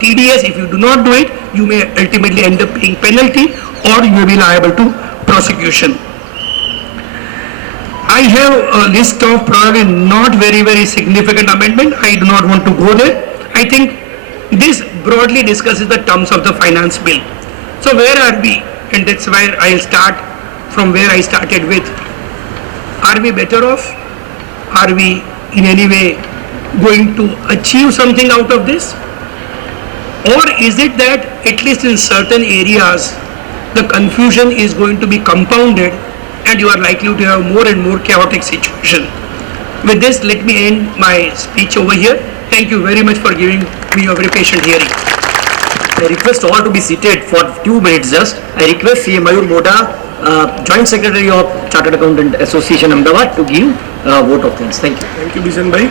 TDS. If you do not do it, you may ultimately end up paying penalty or you may be liable to prosecution. I have a list of probably not very significant amendment. I do not want to go there. I think this broadly discusses the terms of the finance bill. So where are we? And that's where I'll start from where I started with. Are we better off? Are we in any way going to achieve something out of this? Or is it that at least in certain areas the confusion is going to be compounded and you are likely to have more and more chaotic situation? With this, let me end my speech over here. Thank you very much for giving me a very patient hearing. I request all to be seated for 2 minutes just. I request CA Mayur Moda, Joint Secretary of Chartered Accountant Association Ahmedabad, to give a vote of thanks. Thank you. Thank you, Bishan Bhai.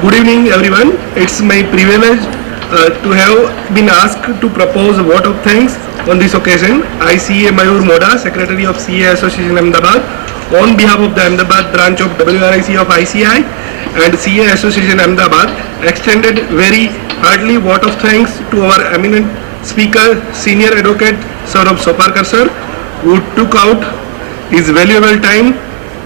Good evening, everyone. It's my privilege to have been asked to propose a vote of thanks on this occasion. I, CA Mayur Moda, Secretary of CA Association Ahmedabad, on behalf of the Ahmedabad branch of WIRC of ICAI and CA Association Ahmedabad, extended very heartily vote of thanks to our eminent speaker, Senior Advocate SAURABH SOPARKAR sir, who took out his valuable time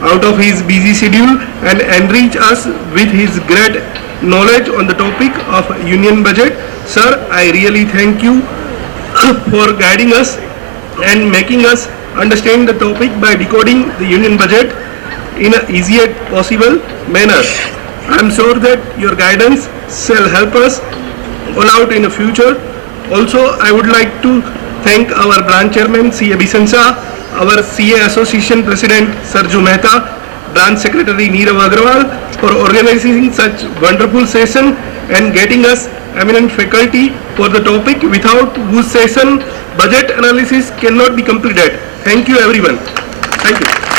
out of his busy schedule and enrich us with his great knowledge on the topic of union budget. Sir, I really thank you for guiding us and making us understand the topic by decoding the union budget in an easiest possible manner. I am sure that your guidance shall help us all out in the future. Also, I would like to thank our branch chairman, CA Bisansa, our CA Association President, Sarju Mehta, Branch Secretary Neerav Agrawal, for organizing such wonderful session and getting us eminent faculty for the topic, without whose session budget analysis cannot be completed. Thank you, everyone. Thank you.